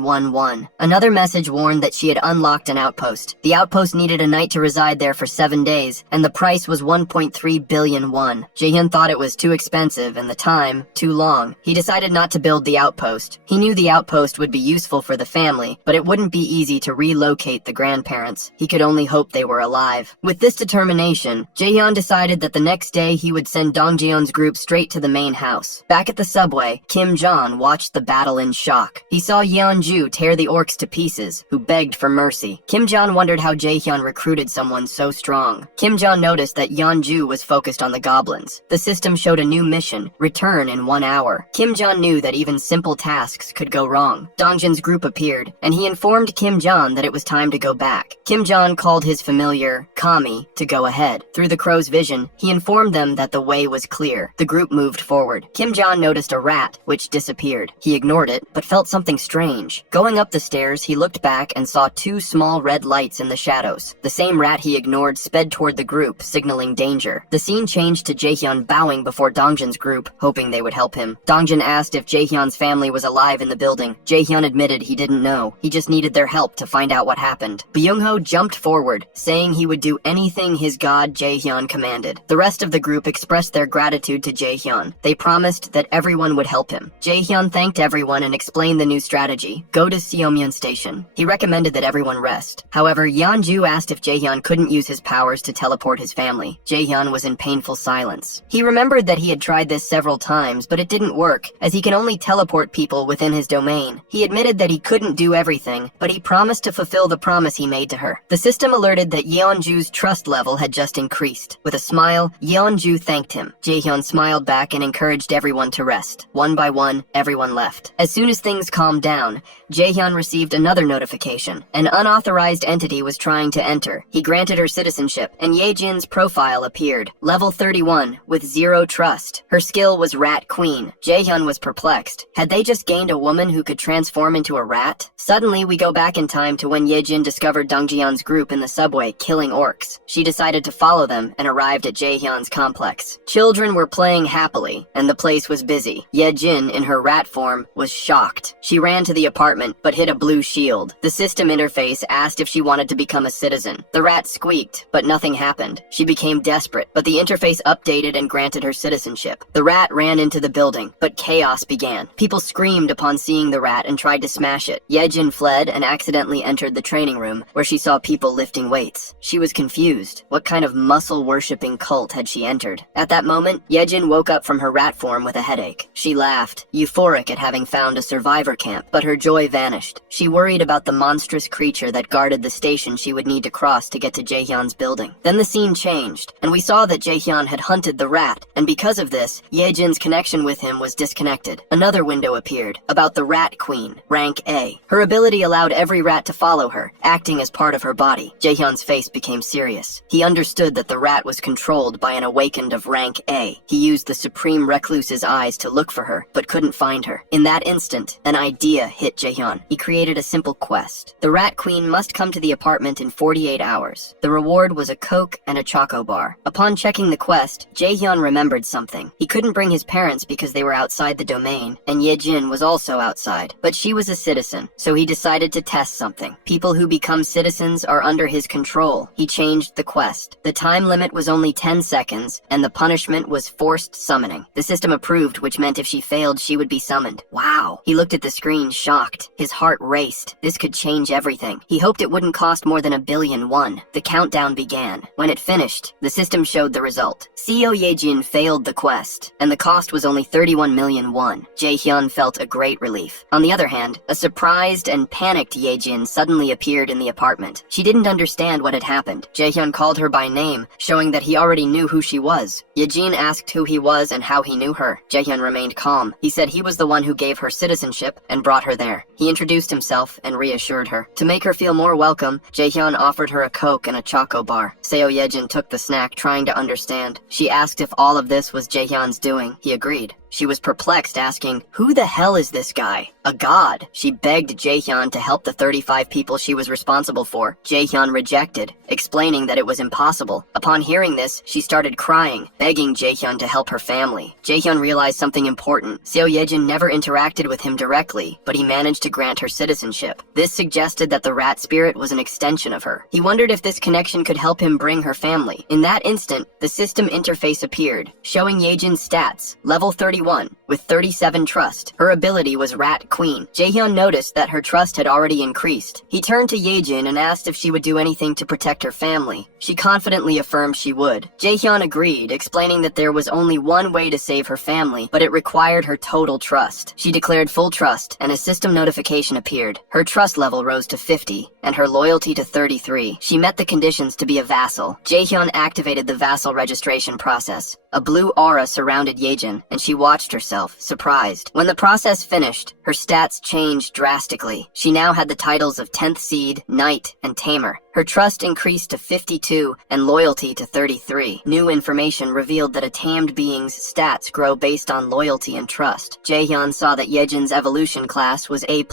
won. Another message warned that she had unlocked an outpost. The outpost needed a knight to reside there for 7 days, and the price was 1.3 billion won. Jaehyun thought it was too expensive and the time too long. He decided not to build the outpost. He knew the outpost would be useful for the family, but it wouldn't be easy to relocate the grandparents. He could only hope they were alive. With this determination, Jaehyun decided that the next day he would send Dongjeon's group straight to the main house. Back at the subway, Kim Jong watched the battle in shock. He saw Yeonju tear the orcs to pieces, who begged for mercy. Kim Jong wondered how Jaehyun recruited someone so strong. Kim Jong noticed that Yeonju was focused on the goblins. The system showed a new mission, return in 1 hour. Kim Jong knew that even simple tasks could go wrong. Dongjin's group appeared, and he informed Kim Jong that it was time to go back. Kim Jong called his familiar, Kami, to go ahead. Through the crow's vision, he informed them that the way was clear. The group moved forward. Kim Jong noticed a rat, which disappeared. He ignored it, but felt something strange. Going up the stairs, he looked back and saw 2 small red lights in the shadows. The same rat he ignored sped toward the group, signaling danger. The scene changed to Jaehyun bowing before Dongjin's group, hoping they would help him. Dongjin asked if Jaehyun's family was alive in the building. Jaehyun admitted he didn't know. He just needed their help to find out what happened. Byung-ho jumped forward, saying he would do anything his god Jaehyun commanded. The rest of the group expressed their gratitude to Jaehyun. They promised that everyone would help him. Jaehyun thanked everyone and explained the new strategy. Go to Seomyeon Station. He recommended that everyone rest. However, Yeonju asked if Jaehyun couldn't use his powers to teleport his family. Jaehyun was in painful silence. He remembered that he had tried this several times, but it didn't work, as he can only teleport people within his domain. He admitted that he couldn't do everything, but he promised to fulfill the promise he made to her. The system alerted that Yeonju's trust level had just increased. With a smile, Yeonju thanked him. Jaehyun smiled back and encouraged everyone to rest. One by one, everyone left. As soon as things calmed down, Jaehyun received another notification. An unauthorized entity was trying to enter. He granted her citizenship, and Yejin's profile appeared. Level 31, with 0 trust. Her skill was Rat Queen. Jaehyun was perplexed. Had they just gained a woman who could transform into a rat? Suddenly, we go back in time to when Yejin discovered Dongjeon's group in the subway killing orcs. She decided to follow them and arrived at Jaehyun's complex. Children were playing happily, and the place was busy. Yejin, in her rat form, was shocked. She ran to the apartment, but hit a blue shield. The system interface asked if she wanted to become a citizen. The rat squeaked, but nothing happened. She became desperate, but the interface updated and granted her citizenship. The rat ran into the building, but chaos began. People screamed upon seeing the rat and tried to smash it. Yejin fled and accidentally entered the training room, where she saw people lifting weights. She was confused. What kind of muscle-worshipping cult had she entered? At that moment, Yejin woke up from her rat form with a headache. She laughed, euphoric at having found a survivor camp, but her joy vanished. She worried about the monstrous creature that guarded the station she would need to cross to get to Jaehyun's building. Then the scene changed, and we saw that Jaehyun had hunted the rat, and because of this, Yejin's connection with him was disconnected. Another window appeared, about the Rat Queen, rank A. Her ability allowed every rat to follow her, acting as part of her body. Jaehyun's face became serious. He understood that the rat was controlled by an awakened of rank A. He used the Supreme Recluse's eyes to look for her, but couldn't find her. In that instant, an idea hit Jaehyun. He created a simple quest. The Rat Queen must come to the apartment in 48 hours. The reward was a Coke and a Choco Bar. Upon checking the quest, Jaehyun remembered something. He couldn't bring his parents because they were outside the domain, and Yejin was also outside. But she was a citizen, so he decided to test something. People who become citizens are under his control. He changed the quest. The time limit was only 10 seconds, and the punishment was forced summoning. The system approved, which meant if she failed, she would be summoned. Wow! He looked at the screen, shocked. His heart raced. This could change everything. He hoped it wouldn't cost more than 1 billion won. The countdown began. When it finished, the system showed the result. CEO Yejin failed the quest, and the cost was only 31 million won. Jaehyun felt a great relief. On the other hand, a surprised and panicked Yejin suddenly appeared in the apartment. She didn't understand what had happened. Jaehyun called her by name, showing that he already knew who she was. Yejin asked who he was and how he knew her. Jaehyun remained calm. He said he was the one who gave her citizenship and brought her there. He introduced himself and reassured her. To make her feel more welcome, Jaehyun offered her a Coke and a Choco Bar. Seo Yejin took the snack, trying to understand. She asked if all of this was Jaehyun's doing. He agreed. She was perplexed, asking, "Who the hell is this guy? A god?" She begged Jaehyun to help the 35 people she was responsible for. Jaehyun rejected, explaining that it was impossible. Upon hearing this, she started crying, begging Jaehyun to help her family. Jaehyun realized something important. Seo Yejin never interacted with him directly, but he managed to grant her citizenship. This suggested that the rat spirit was an extension of her. He wondered if this connection could help him bring her family. In that instant, the system interface appeared, showing Yejin's stats, level 31, with 37 trust. Her ability was Rat Queen. Jaehyun noticed that her trust had already increased. He turned to Yejin and asked if she would do anything to protect her family. She confidently affirmed she would. Jaehyun agreed, explaining that there was only one way to save her family, but it required her total trust. She declared full trust, and a system notification appeared. Her trust level rose to 50, and her loyalty to 33. She met the conditions to be a vassal. Jaehyun activated the vassal registration process. A blue aura surrounded Yejin, and she watched herself, surprised. When the process finished, her stats changed drastically. She now had the titles of 10th Seed, Knight, and Tamer. Her trust increased to 52 and loyalty to 33. New information revealed that a tamed being's stats grow based on loyalty and trust. Jaehyun saw that Yejin's evolution class was A+,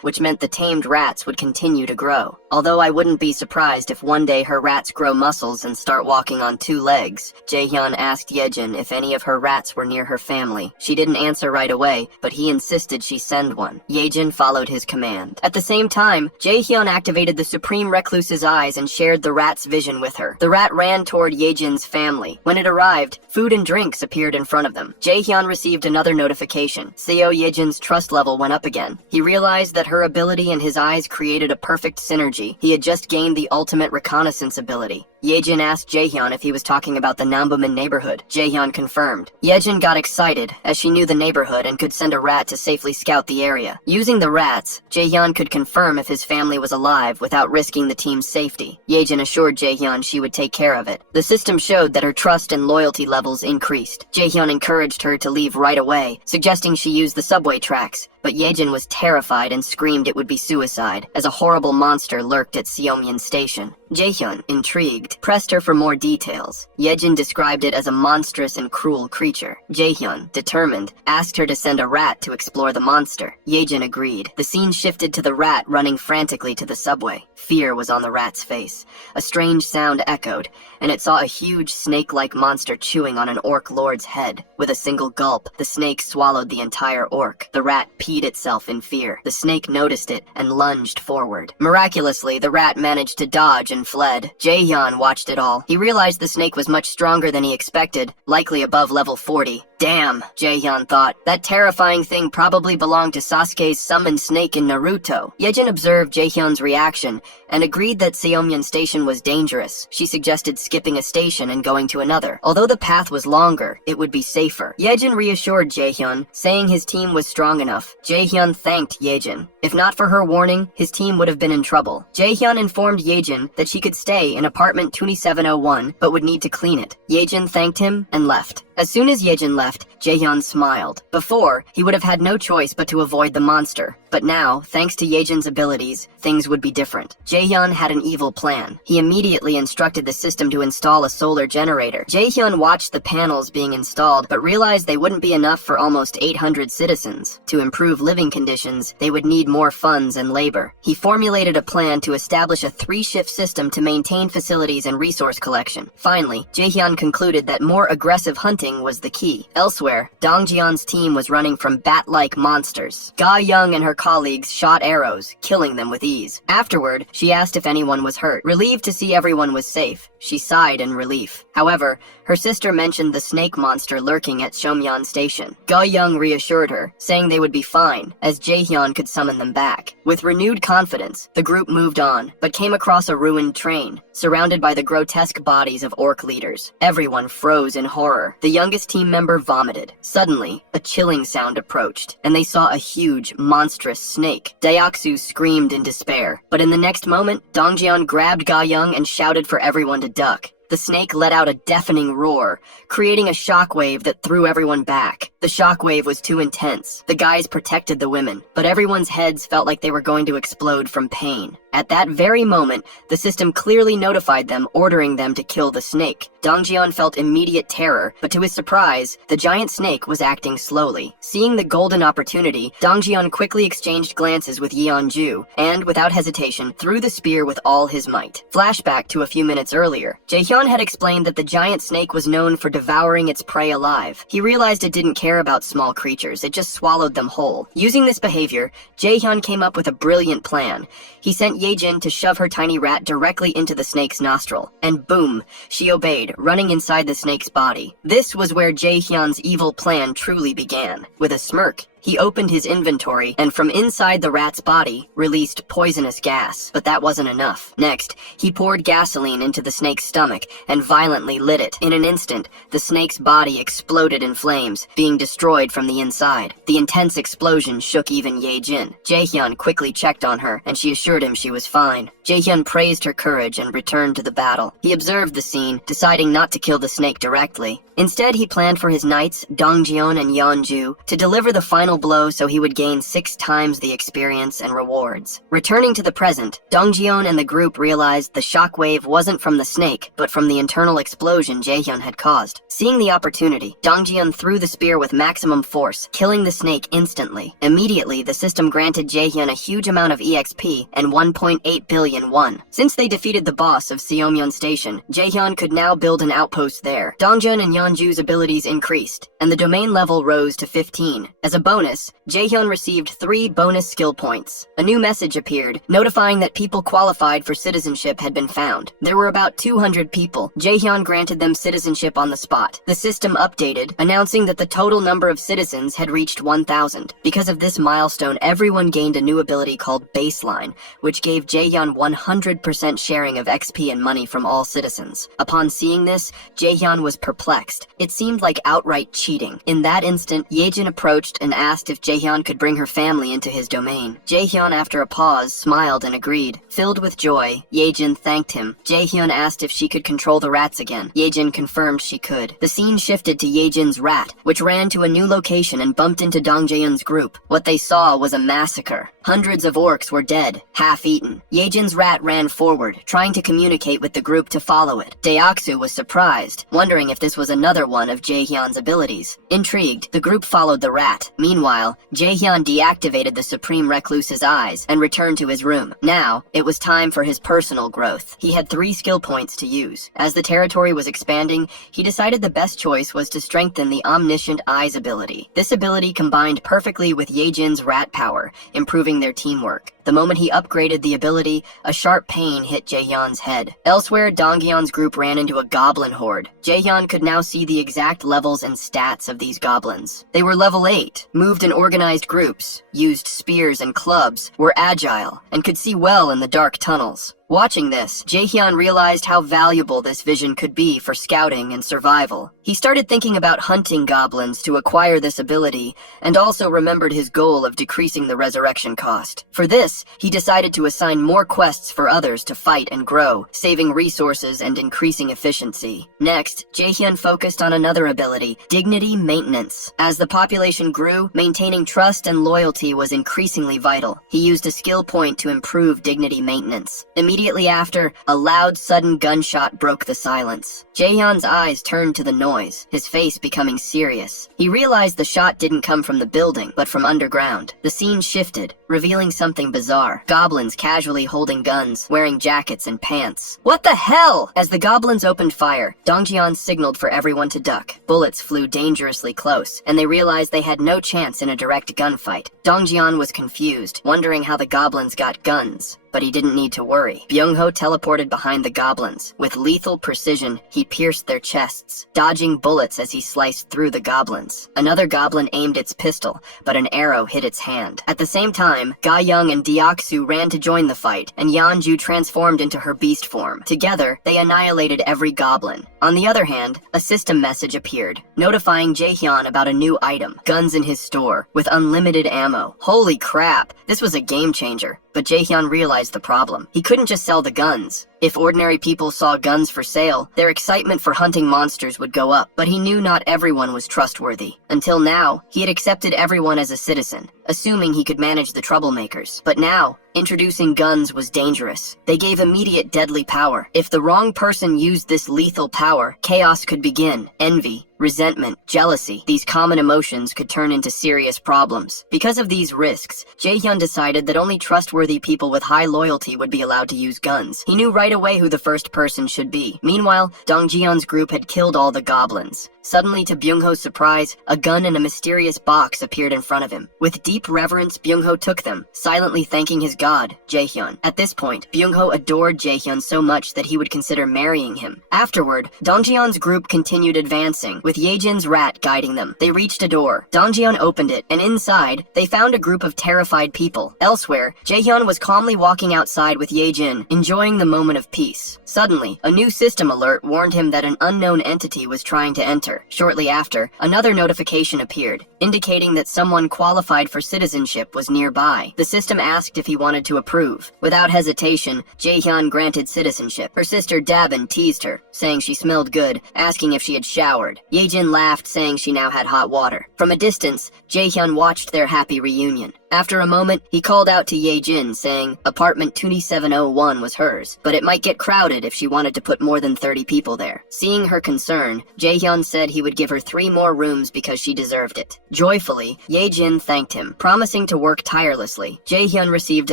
which meant the tamed rats would continue to grow. Although I wouldn't be surprised if one day her rats grow muscles and start walking on 2 legs, Jaehyun asked Yejin if any of her rats were near her family. She didn't answer right away, but he insisted she send one. Yejin followed his command. At the same time, Jaehyun activated the Supreme Recluse's eyes and shared the rat's vision with her. The rat ran toward Yejin's family. When it arrived, food and drinks appeared in front of them. Jaehyun received another notification. Seo Yejin's trust level went up again. He realized that her ability and his eyes created a perfect synergy. He had just gained the ultimate reconnaissance ability. Yejin asked Jaehyun if he was talking about the Nambuman neighborhood. Jaehyun confirmed. Yejin got excited, as she knew the neighborhood and could send a rat to safely scout the area. Using the rats, Jaehyun could confirm if his family was alive without risking the team's safety. Yejin assured Jaehyun she would take care of it. The system showed that her trust and loyalty levels increased. Jaehyun encouraged her to leave right away, suggesting she use the subway tracks. But Yejin was terrified and screamed it would be suicide, as a horrible monster lurked at Seomyeon Station. Jaehyun, intrigued, pressed her for more details. Yejin described it as a monstrous and cruel creature. Jaehyun, determined, asked her to send a rat to explore the monster. Yejin agreed. The scene shifted to the rat running frantically to the subway. Fear was on the rat's face. A strange sound echoed, and it saw a huge snake-like monster chewing on an orc lord's head. With a single gulp, the snake swallowed the entire orc. The rat peed itself in fear. The snake noticed it and lunged forward. Miraculously, the rat managed to dodge and fled. Jaehyun watched it all. He realized the snake was much stronger than he expected, likely above level 40. Damn, Jaehyun thought. That terrifying thing probably belonged to Sasuke's summoned snake in Naruto. Yejin observed Jaehyun's reaction and agreed that Seomyeon Station was dangerous. She suggested skipping a station and going to another. Although the path was longer, it would be safer. Yejin reassured Jaehyun, saying his team was strong enough. Jaehyun thanked Yejin. If not for her warning, his team would have been in trouble. Jaehyun informed Yejin that she could stay in apartment 2701, but would need to clean it. Yejin thanked him and left. As soon as Yejin left, Jaehyun smiled. Before, he would have had no choice but to avoid the monster. But now, thanks to Yejin's abilities, things would be different. Jaehyun had an evil plan. He immediately instructed the system to install a solar generator. Jaehyun watched the panels being installed, but realized they wouldn't be enough for almost 800 citizens. To improve living conditions, they would need more funds and labor. He formulated a plan to establish a 3-shift system to maintain facilities and resource collection. Finally, Jaehyun concluded that more aggressive hunting was the key. Elsewhere, Dongjeon's team was running from bat-like monsters. Ga Young and her colleagues shot arrows, killing them with ease. Afterward, she asked if anyone was hurt. Relieved to see everyone was safe, she sighed in relief. However, her sister mentioned the snake monster lurking at Seomyeon Station. Ga Young reassured her, saying they would be fine, as Jaehyun could summon them back. With renewed confidence, the group moved on, but came across a ruined train, surrounded by the grotesque bodies of orc leaders. Everyone froze in horror. The youngest team member vomited. Suddenly, a chilling sound approached, and they saw a huge, monstrous snake. Daeoksu screamed in despair, but in the next moment, Dongjeon grabbed Ga Young and shouted for everyone to duck. The snake let out a deafening roar, creating a shockwave that threw everyone back. The The shockwave was too intense. The guys protected the women, but everyone's heads felt like they were going to explode from pain. At that very moment, the system clearly notified them, ordering them to kill the snake. Dongjian felt immediate terror, but to his surprise, the giant snake was acting slowly. Seeing the golden opportunity, Dongjian quickly exchanged glances with Yeonju, and, without hesitation, threw the spear with all his might. Flashback to a few minutes earlier. Jaehyun had explained that the giant snake was known for devouring its prey alive. He realized it didn't care about small creatures, it just swallowed them whole. Using this behavior, Jaehyun came up with a brilliant plan. He sent Yejin to shove her tiny rat directly into the snake's nostril, and boom, she obeyed, running inside the snake's body. This was where Jaehyun's evil plan truly began. With a smirk, he opened his inventory and from inside the rat's body released poisonous gas, but that wasn't enough. Next, he poured gasoline into the snake's stomach and violently lit it. In an instant, the snake's body exploded in flames, being destroyed from the inside. The intense explosion shook even Yejin. Jaehyun quickly checked on her and she assured him she was fine. Jaehyun praised her courage and returned to the battle. He observed the scene, deciding not to kill the snake directly. Instead, he planned for his knights, Dongjion and Yeonju, to deliver the final blow so he would gain 6 times the experience and rewards. Returning to the present, Dongjion and the group realized the shockwave wasn't from the snake, but from the internal explosion Jaehyun had caused. Seeing the opportunity, Dongjion threw the spear with maximum force, killing the snake instantly. Immediately, the system granted Jaehyun a huge amount of EXP and 1.8 billion won. Since they defeated the boss of Seomyeon Station, Jaehyun could now build an outpost there. Dongjeon and Yeonju's abilities increased, and the domain level rose to 15. As a bonus, Jaehyun received 3 bonus skill points. A new message appeared, notifying that people qualified for citizenship had been found. There were about 200 people. Jaehyun granted them citizenship on the spot. The system updated, announcing that the total number of citizens had reached 1,000. Because of this milestone, everyone gained a new ability called Baseline, which gave Jaehyun 100% sharing of XP and money from all citizens. Upon seeing this, Jaehyun was perplexed. It seemed like outright cheating. In that instant, Yejin approached and asked if Jaehyun could bring her family into his domain. Jaehyun, after a pause, smiled and agreed. Filled with joy, Yejin thanked him. Jaehyun asked if she could control the rats again. Yejin confirmed she could. The scene shifted to Yejin's rat, which ran to a new location and bumped into Dongjaeun's group. What they saw was a massacre. Hundreds of orcs were dead, half-eaten. Yejin's rat ran forward, trying to communicate with the group to follow it. Deoksu was surprised, wondering if this was another one of Jaehyun's abilities. Intrigued, the group followed the rat. Meanwhile, Jaehyun deactivated the Supreme Recluse's eyes and returned to his room. Now, it was time for his personal growth. He had 3 skill points to use. As the territory was expanding, he decided the best choice was to strengthen the Omniscient Eyes ability. This ability combined perfectly with Yejin's rat power, improving their teamwork. The moment he upgraded the ability, a sharp pain hit Jaehyun's head. Elsewhere, Dongyeon's group ran into a goblin horde. Jaehyun could now see the exact levels and stats of these goblins. They were level 8, moved in organized groups, used spears and clubs, were agile, and could see well in the dark tunnels. Watching this, Jaehyun realized how valuable this vision could be for scouting and survival. He started thinking about hunting goblins to acquire this ability, and also remembered his goal of decreasing the resurrection cost. For this, he decided to assign more quests for others to fight and grow, saving resources and increasing efficiency. Next, Jaehyun focused on another ability, Dignity Maintenance. As the population grew, maintaining trust and loyalty was increasingly vital. He used a skill point to improve Dignity Maintenance. Immediately after, a loud, sudden gunshot broke the silence. Jaehyun's eyes turned to the noise, his face becoming serious. He realized the shot didn't come from the building, but from underground. The scene shifted, revealing something bizarre. Goblins casually holding guns, wearing jackets and pants. What the hell? As the goblins opened fire, Dongjian signaled for everyone to duck. Bullets flew dangerously close, and they realized they had no chance in a direct gunfight. Dongjian was confused, wondering how the goblins got guns. But he didn't need to worry. Byung-ho teleported behind the goblins. With lethal precision, he pierced their chests, dodging bullets as he sliced through the goblins. Another goblin aimed its pistol, but an arrow hit its hand. At the same time, Ga-young and Deoksu ran to join the fight, and Yeonju transformed into her beast form. Together, they annihilated every goblin. On the other hand, a system message appeared, notifying Jaehyun about a new item, guns in his store, with unlimited ammo. Holy crap, this was a game changer. But Jaehyun realized the problem. He couldn't just sell the guns. If ordinary people saw guns for sale, their excitement for hunting monsters would go up, but he knew not everyone was trustworthy. Until now, he had accepted everyone as a citizen, assuming he could manage the troublemakers. But now, introducing guns was dangerous. They gave immediate deadly power. If the wrong person used this lethal power, chaos could begin. Envy, resentment, jealousy, these common emotions could turn into serious problems. Because of these risks, Jaehyun decided that only trustworthy people with high loyalty would be allowed to use guns. He knew right away who the first person should be. Meanwhile, Dong Jiyeon's group had killed all the goblins. Suddenly, to Byung-ho's surprise, a gun in a mysterious box appeared in front of him. With deep reverence, Byung-ho took them, silently thanking his god, Jaehyun. At this point, Byung-ho adored Jaehyun so much that he would consider marrying him. Afterward, Dong Jiyeon's group continued advancing, with Yejin's rat guiding them. They reached a door. Dong Jiyeon opened it, and inside, they found a group of terrified people. Elsewhere, Jaehyun was calmly walking outside with Yejin, enjoying the moment of peace. Suddenly, a new system alert warned him that an unknown entity was trying to enter. Shortly after, another notification appeared, indicating that someone qualified for citizenship was nearby. The system asked if he wanted to approve. Without hesitation, Jaehyun granted citizenship. Her sister Dabin teased her, saying she smelled good, asking if she had showered. Yejin laughed, saying she now had hot water. From a distance, Jaehyun watched their happy reunion. After a moment, he called out to Yejin, saying apartment 2701 was hers, but it might get crowded if she wanted to put more than 30 people there. Seeing her concern, Jaehyun said he would give her 3 more rooms because she deserved it. Joyfully, Yejin thanked him, promising to work tirelessly. Jaehyun received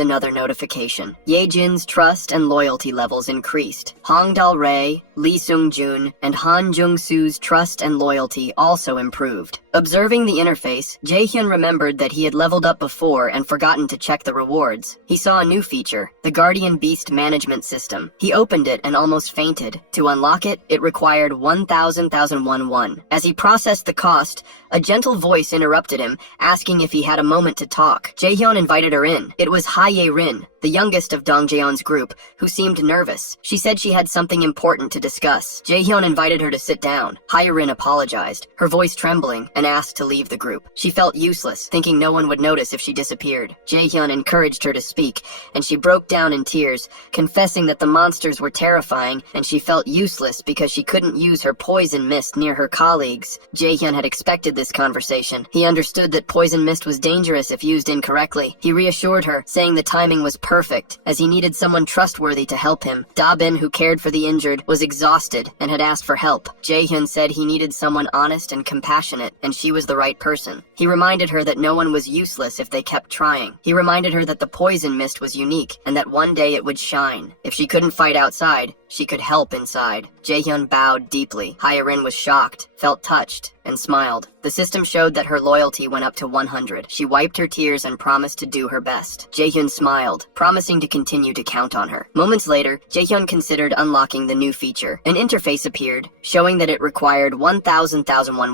another notification. Yejin's trust and loyalty levels increased. Hong Dal-rae, Lee Sung-jun, and Han Jung-soo's trust and loyalty also improved. Observing the interface, Jaehyun remembered that he had leveled up before and forgotten to check the rewards. He saw a new feature, the Guardian Beast Management System. He opened it and almost fainted. To unlock it, it required 1,000 won. As he processed the cost, a gentle voice interrupted him, asking if he had a moment to talk. Jaehyun invited her in. It was Hae-rin, the youngest of Dong Jaeon's group, who seemed nervous. She said she had something important to discuss. Jaehyun invited her to sit down. Hae-rin apologized, her voice trembling, and asked to leave the group. She felt useless, thinking no one would notice if she disappeared. Jaehyun encouraged her to speak, and she broke down in tears, confessing that the monsters were terrifying, and she felt useless because she couldn't use her poison mist near her colleagues. Jaehyun had expected this conversation. He understood that poison mist was dangerous if used incorrectly. He reassured her, saying the timing was perfect, as he needed someone trustworthy to help him. Dabin, who cared for the injured, was exhausted and had asked for help. Jaehyun said he needed someone honest and compassionate, and she was the right person. He reminded her that no one was useless if they kept trying. He reminded her that the poison mist was unique, and that one day it would shine. If she couldn't fight outside, she could help inside. Jaehyun bowed deeply. Hae-rin was shocked, felt touched, and smiled. The system showed that her loyalty went up to 100. She wiped her tears and promised to do her best. Jaehyun smiled, promising to continue to count on her. Moments later, Jaehyun considered unlocking the new feature. An interface appeared, showing that it required 1,000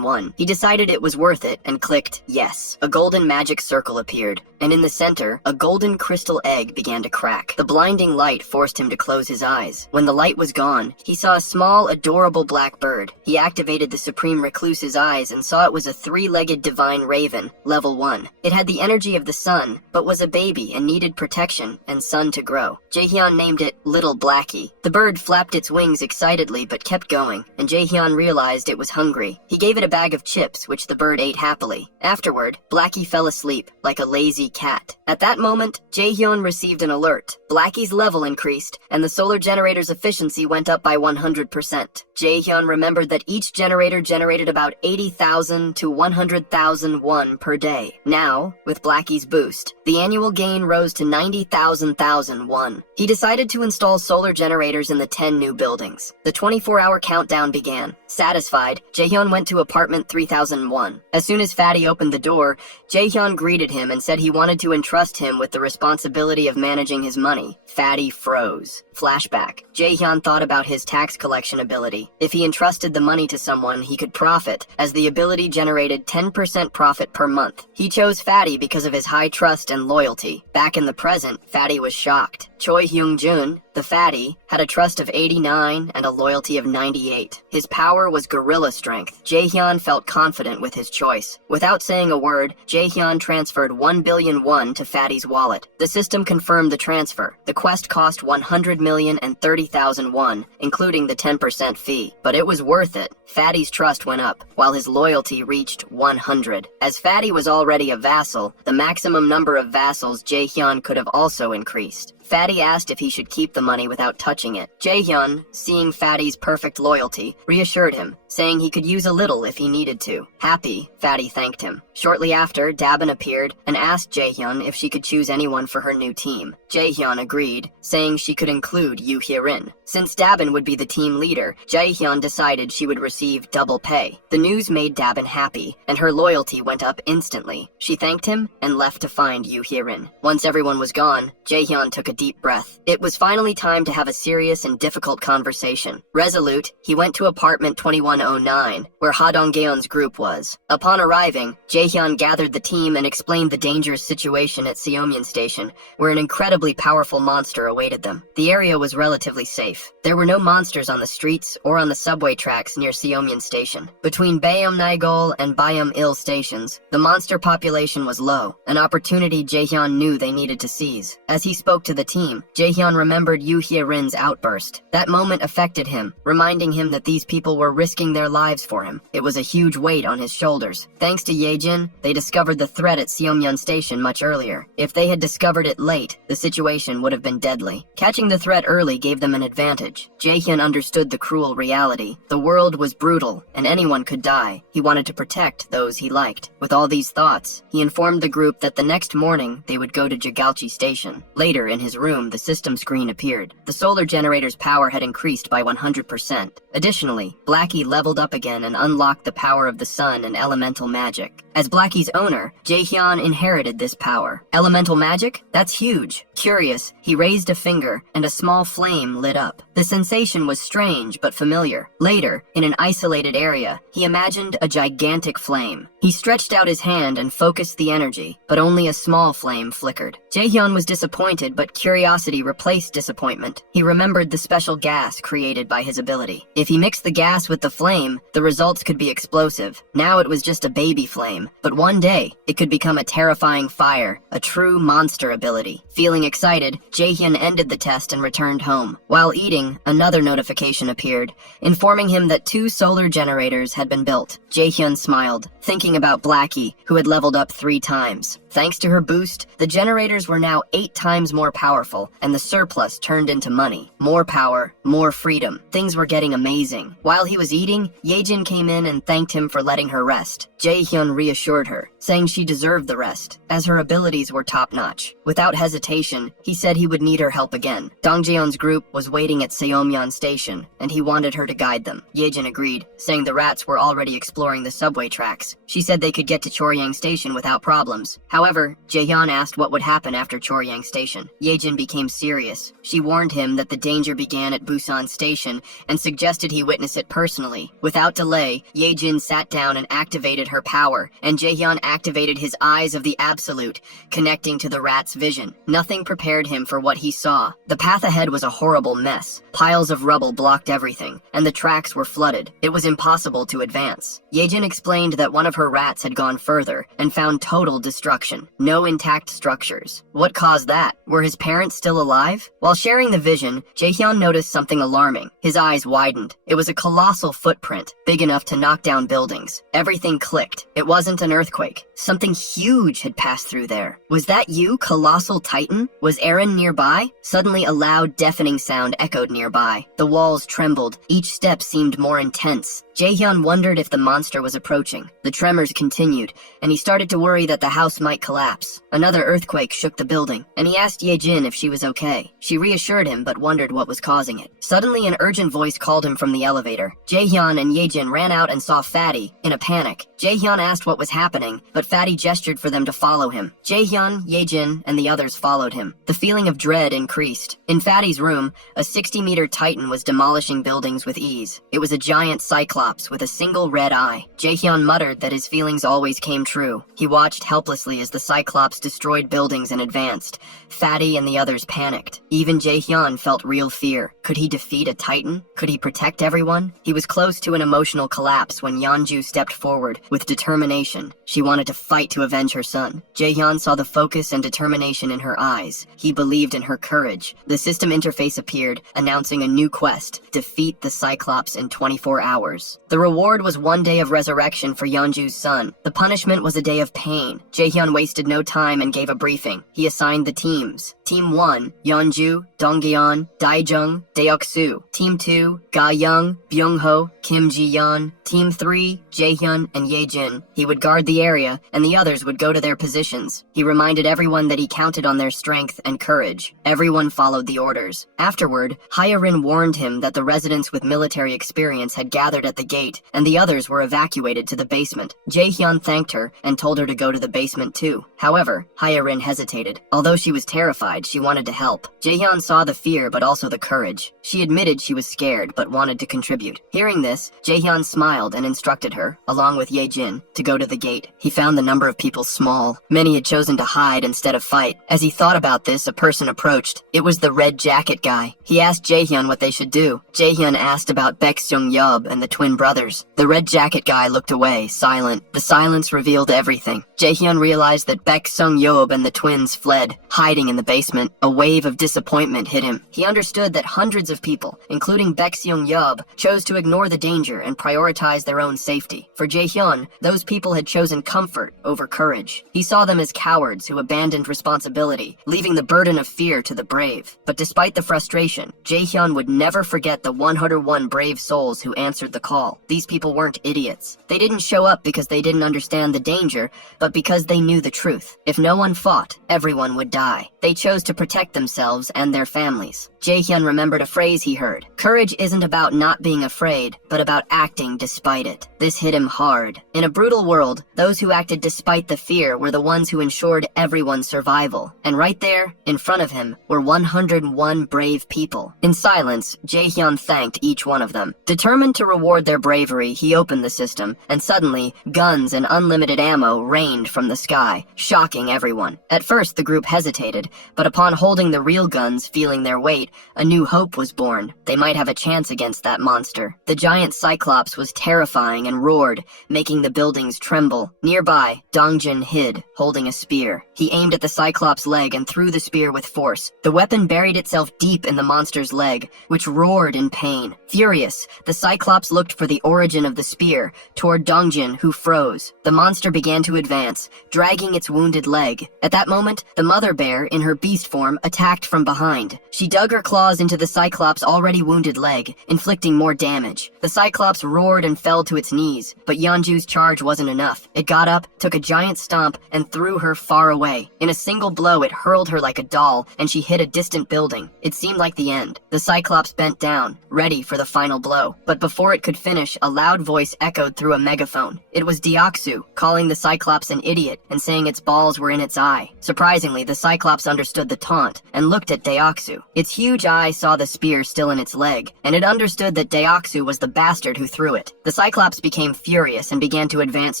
won. He decided it was worth it and clicked yes. A golden magic circle appeared, and in the center, a golden crystal egg began to crack. The blinding light forced him to close his eyes. When the light was gone, he saw a small, adorable black bird. He activated the Supreme Recluse's eyes and saw it was a 3-legged divine raven, level 1. It had the energy of the sun, but was a baby and needed protection and sun to grow. Jaehyun named it Little Blackie. The bird flapped its wings excitedly but kept going, and Jaehyun realized it was hungry. He gave it a bag of chips, which the bird ate happily. Afterward, Blackie fell asleep, like a lazy cat. At that moment, Jaehyun received an alert. Blackie's level increased, and the solar generator's efficiency went up by 100%. Jaehyun remembered that each generator generated about 80,000 to 100,000 won per day. Now, with Blackie's boost, the annual gain rose to 90,000 won. He decided to install solar generators in the 10 new buildings. The 24-hour countdown began. Satisfied, Jaehyun went to apartment 3001. As soon as Fatty opened the door, Jaehyun greeted him and said he wanted to entrust him with the responsibility of managing his money. Fatty froze. Flashback. Jaehyun thought about his tax collection ability. If he entrusted the money to someone, he could profit, as the ability generated 10% profit per month. He chose Fatty because of his high trust and loyalty. Back in the present, Fatty was shocked. Choi Hyung-jun, The fatty had a trust of 89 and a loyalty of 98. His power was gorilla strength. Jaehyun felt confident with his choice. Without saying a word, Jaehyun transferred 1 billion won to Fatty's wallet. The system confirmed the transfer. The quest cost 100,030,000 won, including the 10% fee. But it was worth it. Fatty's trust went up, while his loyalty reached 100. As Fatty was already a vassal, the maximum number of vassals Jaehyun could have also increased. Fatty asked if he should keep the money without touching it. Jaehyun, seeing Fatty's perfect loyalty, reassured him, saying he could use a little if he needed to. Happy, Fatty thanked him. Shortly after, Dabin appeared and asked Jaehyun if she could choose anyone for her new team. Jaehyun agreed, saying she could include Yoo Hye-rin. Since Dabin would be the team leader, Jaehyun decided she would receive double pay. The news made Dabin happy, and her loyalty went up instantly. She thanked him and left to find Yoo Hye-rin. Once everyone was gone, Jaehyun took a deep breath. It was finally time to have a serious and difficult conversation. Resolute, he went to apartment 2109, where Ha Dong-geon's group was. Upon arriving, Jaehyun gathered the team and explained the dangerous situation at Seomyeon Station, where an incredibly powerful monster awaited them. The area was relatively safe. There were no monsters on the streets or on the subway tracks near Seomyeon Station. Between Bayam-Naegol and Bayam-il stations, the monster population was low, an opportunity Jaehyun knew they needed to seize. As he spoke to the team, Jaehyun remembered Yoo Hye-rin's outburst. That moment affected him, reminding him that these people were risking their lives for him. It was a huge weight on his shoulders. Thanks to Yejin, they discovered the threat at Seomyeon Station much earlier. If they had discovered it late, the situation would have been deadly. Catching the threat early gave them an advantage. Jaehyun understood the cruel reality. The world was brutal, and anyone could die. He wanted to protect those he liked. With all these thoughts, he informed the group that the next morning they would go to Jigalchi Station. Later, in his room, the system screen appeared. The solar generator's power had increased by 100%. Additionally, Blackie leveled up again and unlocked the power of the sun and elemental magic. As Blackie's owner, Jaehyun inherited this power. Elemental magic? That's huge. Curious, he raised a finger, and a small flame lit up. The sensation was strange but familiar. Later, in an isolated area, he imagined a gigantic flame. He stretched out his hand and focused the energy, but only a small flame flickered. Jaehyun was disappointed, but curiosity replaced disappointment. He remembered the special gas created by his ability. If he mixed the gas with the flame, the results could be explosive. Now it was just a baby flame, but one day, it could become a terrifying fire, a true monster ability. Feeling excited, Jaehyun ended the test and returned home. While eating, another notification appeared, informing him that 2 solar generators had been built. Jaehyun smiled, thinking about Blackie, who had leveled up 3 times. Thanks to her boost, the generators were now 8 times more powerful, and the surplus turned into money. More power, more freedom. Things were getting amazing. While he was eating, Yejin came in and thanked him for letting her rest. Jaehyun reassured her, saying she deserved the rest, as her abilities were top-notch. Without hesitation, he said he would need her help again. Dongjeon's group was waiting at Seomyeon Station, and he wanted her to guide them. Yejin agreed, saying the rats were already exploring the subway tracks. She said they could get to Choryang Station without problems. However, Jaehyun asked what would happen after Choryang Station. Yejin became serious. She warned him that the danger began at Busan Station and suggested he witness it personally. Without delay, Yejin sat down and activated her power, and Jaehyun activated his eyes of the Absolute, connecting to the rat's vision. Nothing prepared him for what he saw. The path ahead was a horrible mess. Piles of rubble blocked everything, and the tracks were flooded. It was impossible to advance. Yejin explained that one of her rats had gone further and found total destruction. No intact structures. What caused that? Were his parents still alive? While sharing the vision, Jaehyun noticed something alarming. His eyes widened. It was a colossal footprint, big enough to knock down buildings. Everything clicked. It wasn't an earthquake. Something huge had passed through there. Was that you, Colossal Titan? Was Eren nearby? Suddenly a loud, deafening sound echoed nearby. The walls trembled. Each step seemed more intense. Jaehyun wondered if the monster was approaching. The tremors continued, and he started to worry that the house might collapse. Another earthquake shook the building, and he asked Yejin if she was okay. She reassured him, but wondered what was causing it. Suddenly, an urgent voice called him from the elevator. Jaehyun and Yejin ran out and saw Fatty, in a panic. Jaehyun asked what was happening, but Fatty gestured for them to follow him. Jaehyun, Yejin, and the others followed him. The feeling of dread increased. In Fatty's room, a 60-meter titan was demolishing buildings with ease. It was a giant cyclops with a single red eye. Jaehyun muttered that his feelings always came true. He watched helplessly as as the Cyclops destroyed buildings and advanced. Fatty and the others panicked. Even Jaehyun felt real fear. Could he defeat a Titan? Could he protect everyone? He was close to an emotional collapse when Yeonju stepped forward with determination. She wanted to fight to avenge her son. Jaehyun saw the focus and determination in her eyes. He believed in her courage. The system interface appeared, announcing a new quest: defeat the Cyclops in 24 hours. The reward was 1 day of resurrection for Yeonju's son. The punishment was a day of pain. Jaehyun wasted no time and gave a briefing. He assigned the teams. Team 1, Yeonju, Dongyeon, Daejung, Deoksu. Team 2, Ga-young, Byung-ho, Kim Ji-yeon. Team 3, Jaehyun and Ye-jin. He would guard the area, and the others would go to their positions. He reminded everyone that he counted on their strength and courage. Everyone followed the orders. Afterward, Hyarin warned him that the residents with military experience had gathered at the gate, and the others were evacuated to the basement. Jaehyun thanked her and told her to go to the basement too. However, Hyarin hesitated. Although she was terrified, she wanted to help. Jaehyun saw the fear but also the courage. She admitted she was scared but wanted to contribute. Hearing this, Jaehyun smiled and instructed her, along with Ye-jin, to go to the gate. He found the number of people small. Many had chosen to hide instead of fight. As he thought about this, a person approached. It was the red jacket guy. He asked Jaehyun what they should do. Jaehyun asked about Baek-seung-yeob and the twin brothers. The red jacket guy looked away, silent. The silence revealed everything. Jaehyun realized that Baek-seung-yeob and the twins fled, hiding in the basement. A wave of disappointment hit him. He understood that hundreds of people, including Baek-seung-yeob, chose to ignore the danger and prioritize their own safety. For Jaehyun, those people had chosen comfort over courage. He saw them as cowards who abandoned responsibility, leaving the burden of fear to the brave. But despite the frustration, Jaehyun would never forget the 101 brave souls who answered the call. These people weren't idiots. They didn't show up because they didn't understand the danger, but because they knew the truth. If no one fought, everyone would die. They chose to protect themselves and their families. Jaehyun remembered a phrase he heard. Courage isn't about not being afraid, but about acting despite it. This hit him hard. In a brutal world, those who acted despite the fear were the ones who ensured everyone's survival. And right there, in front of him, were 101 brave people. In silence, Jaehyun thanked each one of them. Determined to reward their bravery, he opened the system, and suddenly, guns and unlimited ammo rained from the sky, shocking everyone. At first, the group hesitated, but upon holding the real guns, feeling their weight, a new hope was born. They might have a chance against that monster. The giant Cyclops was terrifying and roared, making the buildings tremble. Nearby, Dongjin hid, holding a spear. He aimed at the Cyclops' leg and threw the spear with force. The weapon buried itself deep in the monster's leg, which roared in pain. Furious, the Cyclops looked for the origin of the spear, toward Dongjin, who froze. The monster began to advance, dragging its wounded leg. At that moment, the mother bear, in her beast form, attacked from behind. She dug her claws into the Cyclops' already wounded leg, inflicting more damage. The Cyclops roared and fell to its knees, but Yeonju's charge wasn't enough. It got up, took a giant stomp, and threw her far away. In a single blow, it hurled her like a doll, and she hit a distant building. It seemed like the end. The Cyclops bent down, ready for the final blow. But before it could finish, a loud voice echoed through a megaphone. It was Deoksu, calling the Cyclops an idiot and saying its balls were in its eye. Surprisingly, the Cyclops understood the taunt and looked at Deoksu. Its huge eye saw the spear still in its leg, and it understood that Deoksu was the bastard who threw it. The Cyclops became furious and began to advance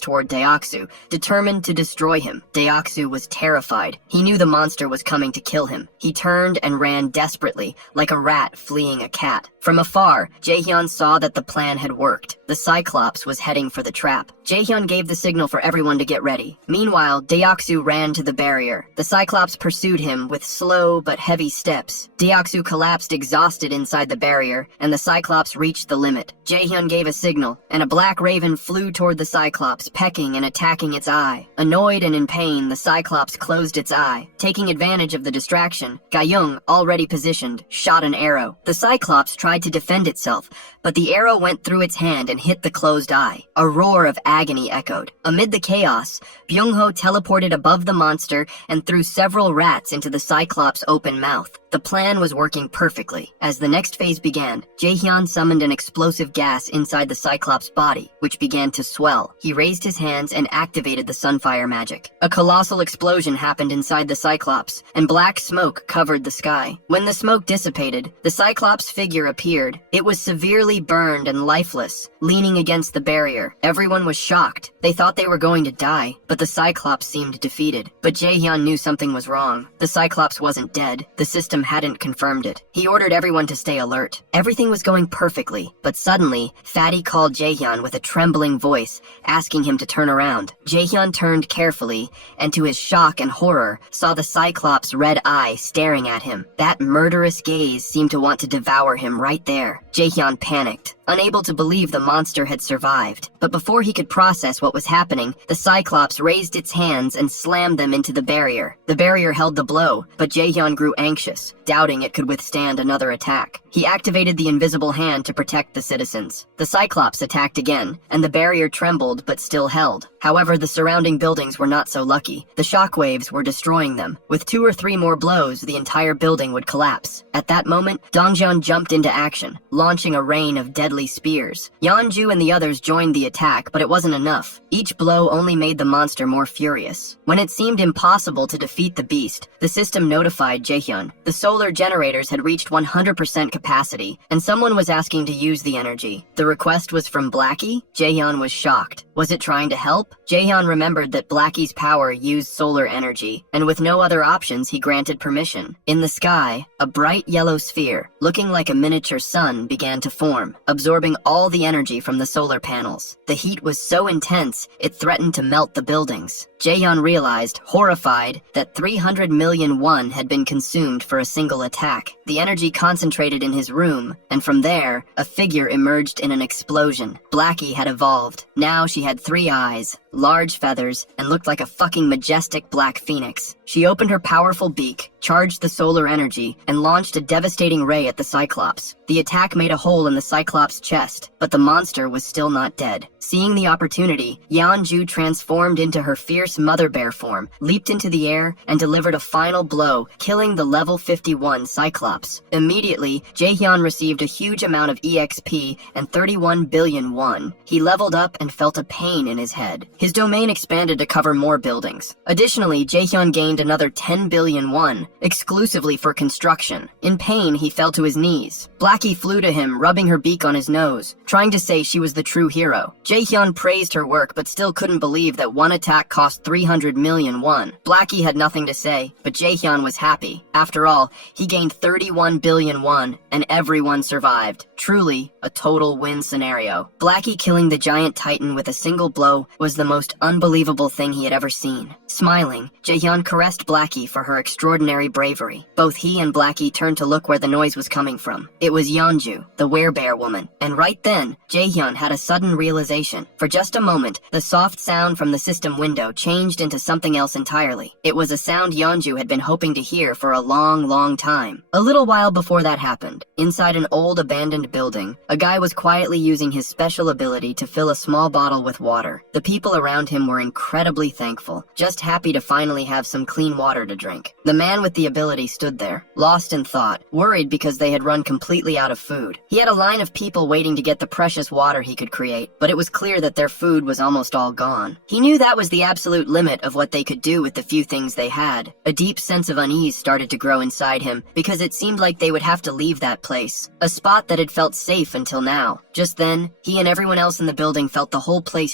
toward Deoksu, determined to destroy him. Deoksu was terrified. He knew the monster was coming to kill him. He turned and ran desperately, like a rat fleeing a cat. From afar, Jaehyun saw that the plan had worked. The Cyclops was heading for the trap. Jaehyun gave the signal for everyone to get ready. Meanwhile, Deoksu ran to the barrier. The Cyclops pursued him with slow but heavy steps. Deoksu collapsed exhausted inside the barrier, and the Cyclops reached the limit. Jaehyun gave a signal, and a black raven flew toward the Cyclops, pecking and attacking its eye. Annoyed and in pain, the Cyclops closed its eye. Taking advantage of the distraction, Ga-young, already positioned, shot an arrow. The Cyclops tried to defend itself, but the arrow went through its hand and hit the closed eye. A roar of agony echoed. Amid the chaos, Byung-ho teleported above the monster and threw several rats into the Cyclops' open mouth. The plan was working perfectly. As the next phase began, Jaehyun summoned an explosive gas inside the Cyclops' body, which began to swell. He raised his hands and activated the Sunfire magic. A colossal explosion happened inside the Cyclops, and black smoke covered the sky. When the smoke dissipated, the Cyclops figure appeared. It was severely burned and lifeless, leaning against the barrier. Everyone was shocked. They thought they were going to die, but the Cyclops seemed defeated. But Jaehyun knew something was wrong. The Cyclops wasn't dead. The system hadn't confirmed it. He ordered everyone to stay alert. Everything was going perfectly, but suddenly, Fatty called Jaehyun with a trembling voice, asking him to turn around. Jaehyun turned carefully, and to his shock and horror, saw the Cyclops' red eye staring at him. That murderous gaze seemed to want to devour him right there. Jaehyun panicked, unable to believe the monster had survived. But before he could process what was happening, the Cyclops raised its hands and slammed them into the barrier. The barrier held the blow, but Jaehyun grew anxious, doubting it could withstand another attack. He activated the invisible hand to protect the citizens. The Cyclops attacked again, and the barrier trembled but still held. However, the surrounding buildings were not so lucky. The shockwaves were destroying them. With 2 or 3 more blows, the entire building would collapse. At that moment, Dongjun jumped into action, launching a rain of deadly spears. Yeonju and the others joined the attack, but it wasn't enough. Each blow only made the monster more furious. When it seemed impossible to defeat the beast, the system notified Jaehyun. The solar generators had reached 100% capacity, and someone was asking to use the energy. The request was from Blackie? Jaehyun was shocked. Was it trying to help? Jaehyun remembered that Blackie's power used solar energy, and with no other options, he granted permission. In the sky, a bright yellow sphere, looking like a miniature sun, began to form, absorbing all the energy from the solar panels. The heat was so intense, it threatened to melt the buildings. Jaehyun realized, horrified, that 300 million won had been consumed for a single attack. The energy concentrated in his room, and from there, a figure emerged in an explosion. Blackie had evolved. Now she had 3 eyes, large feathers, and looked like a fucking majestic black phoenix. She opened her powerful beak, charged the solar energy, and launched a devastating ray at the Cyclops. The attack made a hole in the Cyclops' chest, but the monster was still not dead. Seeing the opportunity, Yeonju transformed into her fierce mother bear form, leaped into the air, and delivered a final blow, killing the level 51 Cyclops. Immediately, Jaehyun received a huge amount of EXP and 31 billion won. He leveled up and felt a pain in his head. His domain expanded to cover more buildings. Additionally, Jaehyun gained another 10 billion won, exclusively for construction. In pain, he fell to his knees. Blackie flew to him, rubbing her beak on his nose, trying to say she was the true hero. Jaehyun praised her work, but still couldn't believe that one attack cost 300 million won. Blackie had nothing to say, but Jaehyun was happy. After all, he gained 31 billion won, and everyone survived. Truly, a total win scenario. Blackie killing the giant titan with a single blow was the most unbelievable thing he had ever seen. Smiling, Jaehyun caressed Blackie for her extraordinary bravery. Both he and Blackie turned to look where the noise was coming from. It was Yeonju, the werebear woman. And right then, Jaehyun had a sudden realization. For just a moment, the soft sound from the system window changed into something else entirely. It was a sound Yeonju had been hoping to hear for a long, long time. A little while before that happened, inside an old abandoned building, a guy was quietly using his special ability to fill a small bottle with water. The people around him were incredibly thankful, just happy to finally have some clean water to drink. The man with the ability stood there, lost in thought, worried because they had run completely out of food. He had a line of people waiting to get the precious water he could create, but it was clear that their food was almost all gone. He knew that was the absolute limit of what they could do with the few things they had. A deep sense of unease started to grow inside him, because it seemed like they would have to leave that place, a spot that had felt safe until now. Just then, he and everyone else in the building felt the whole place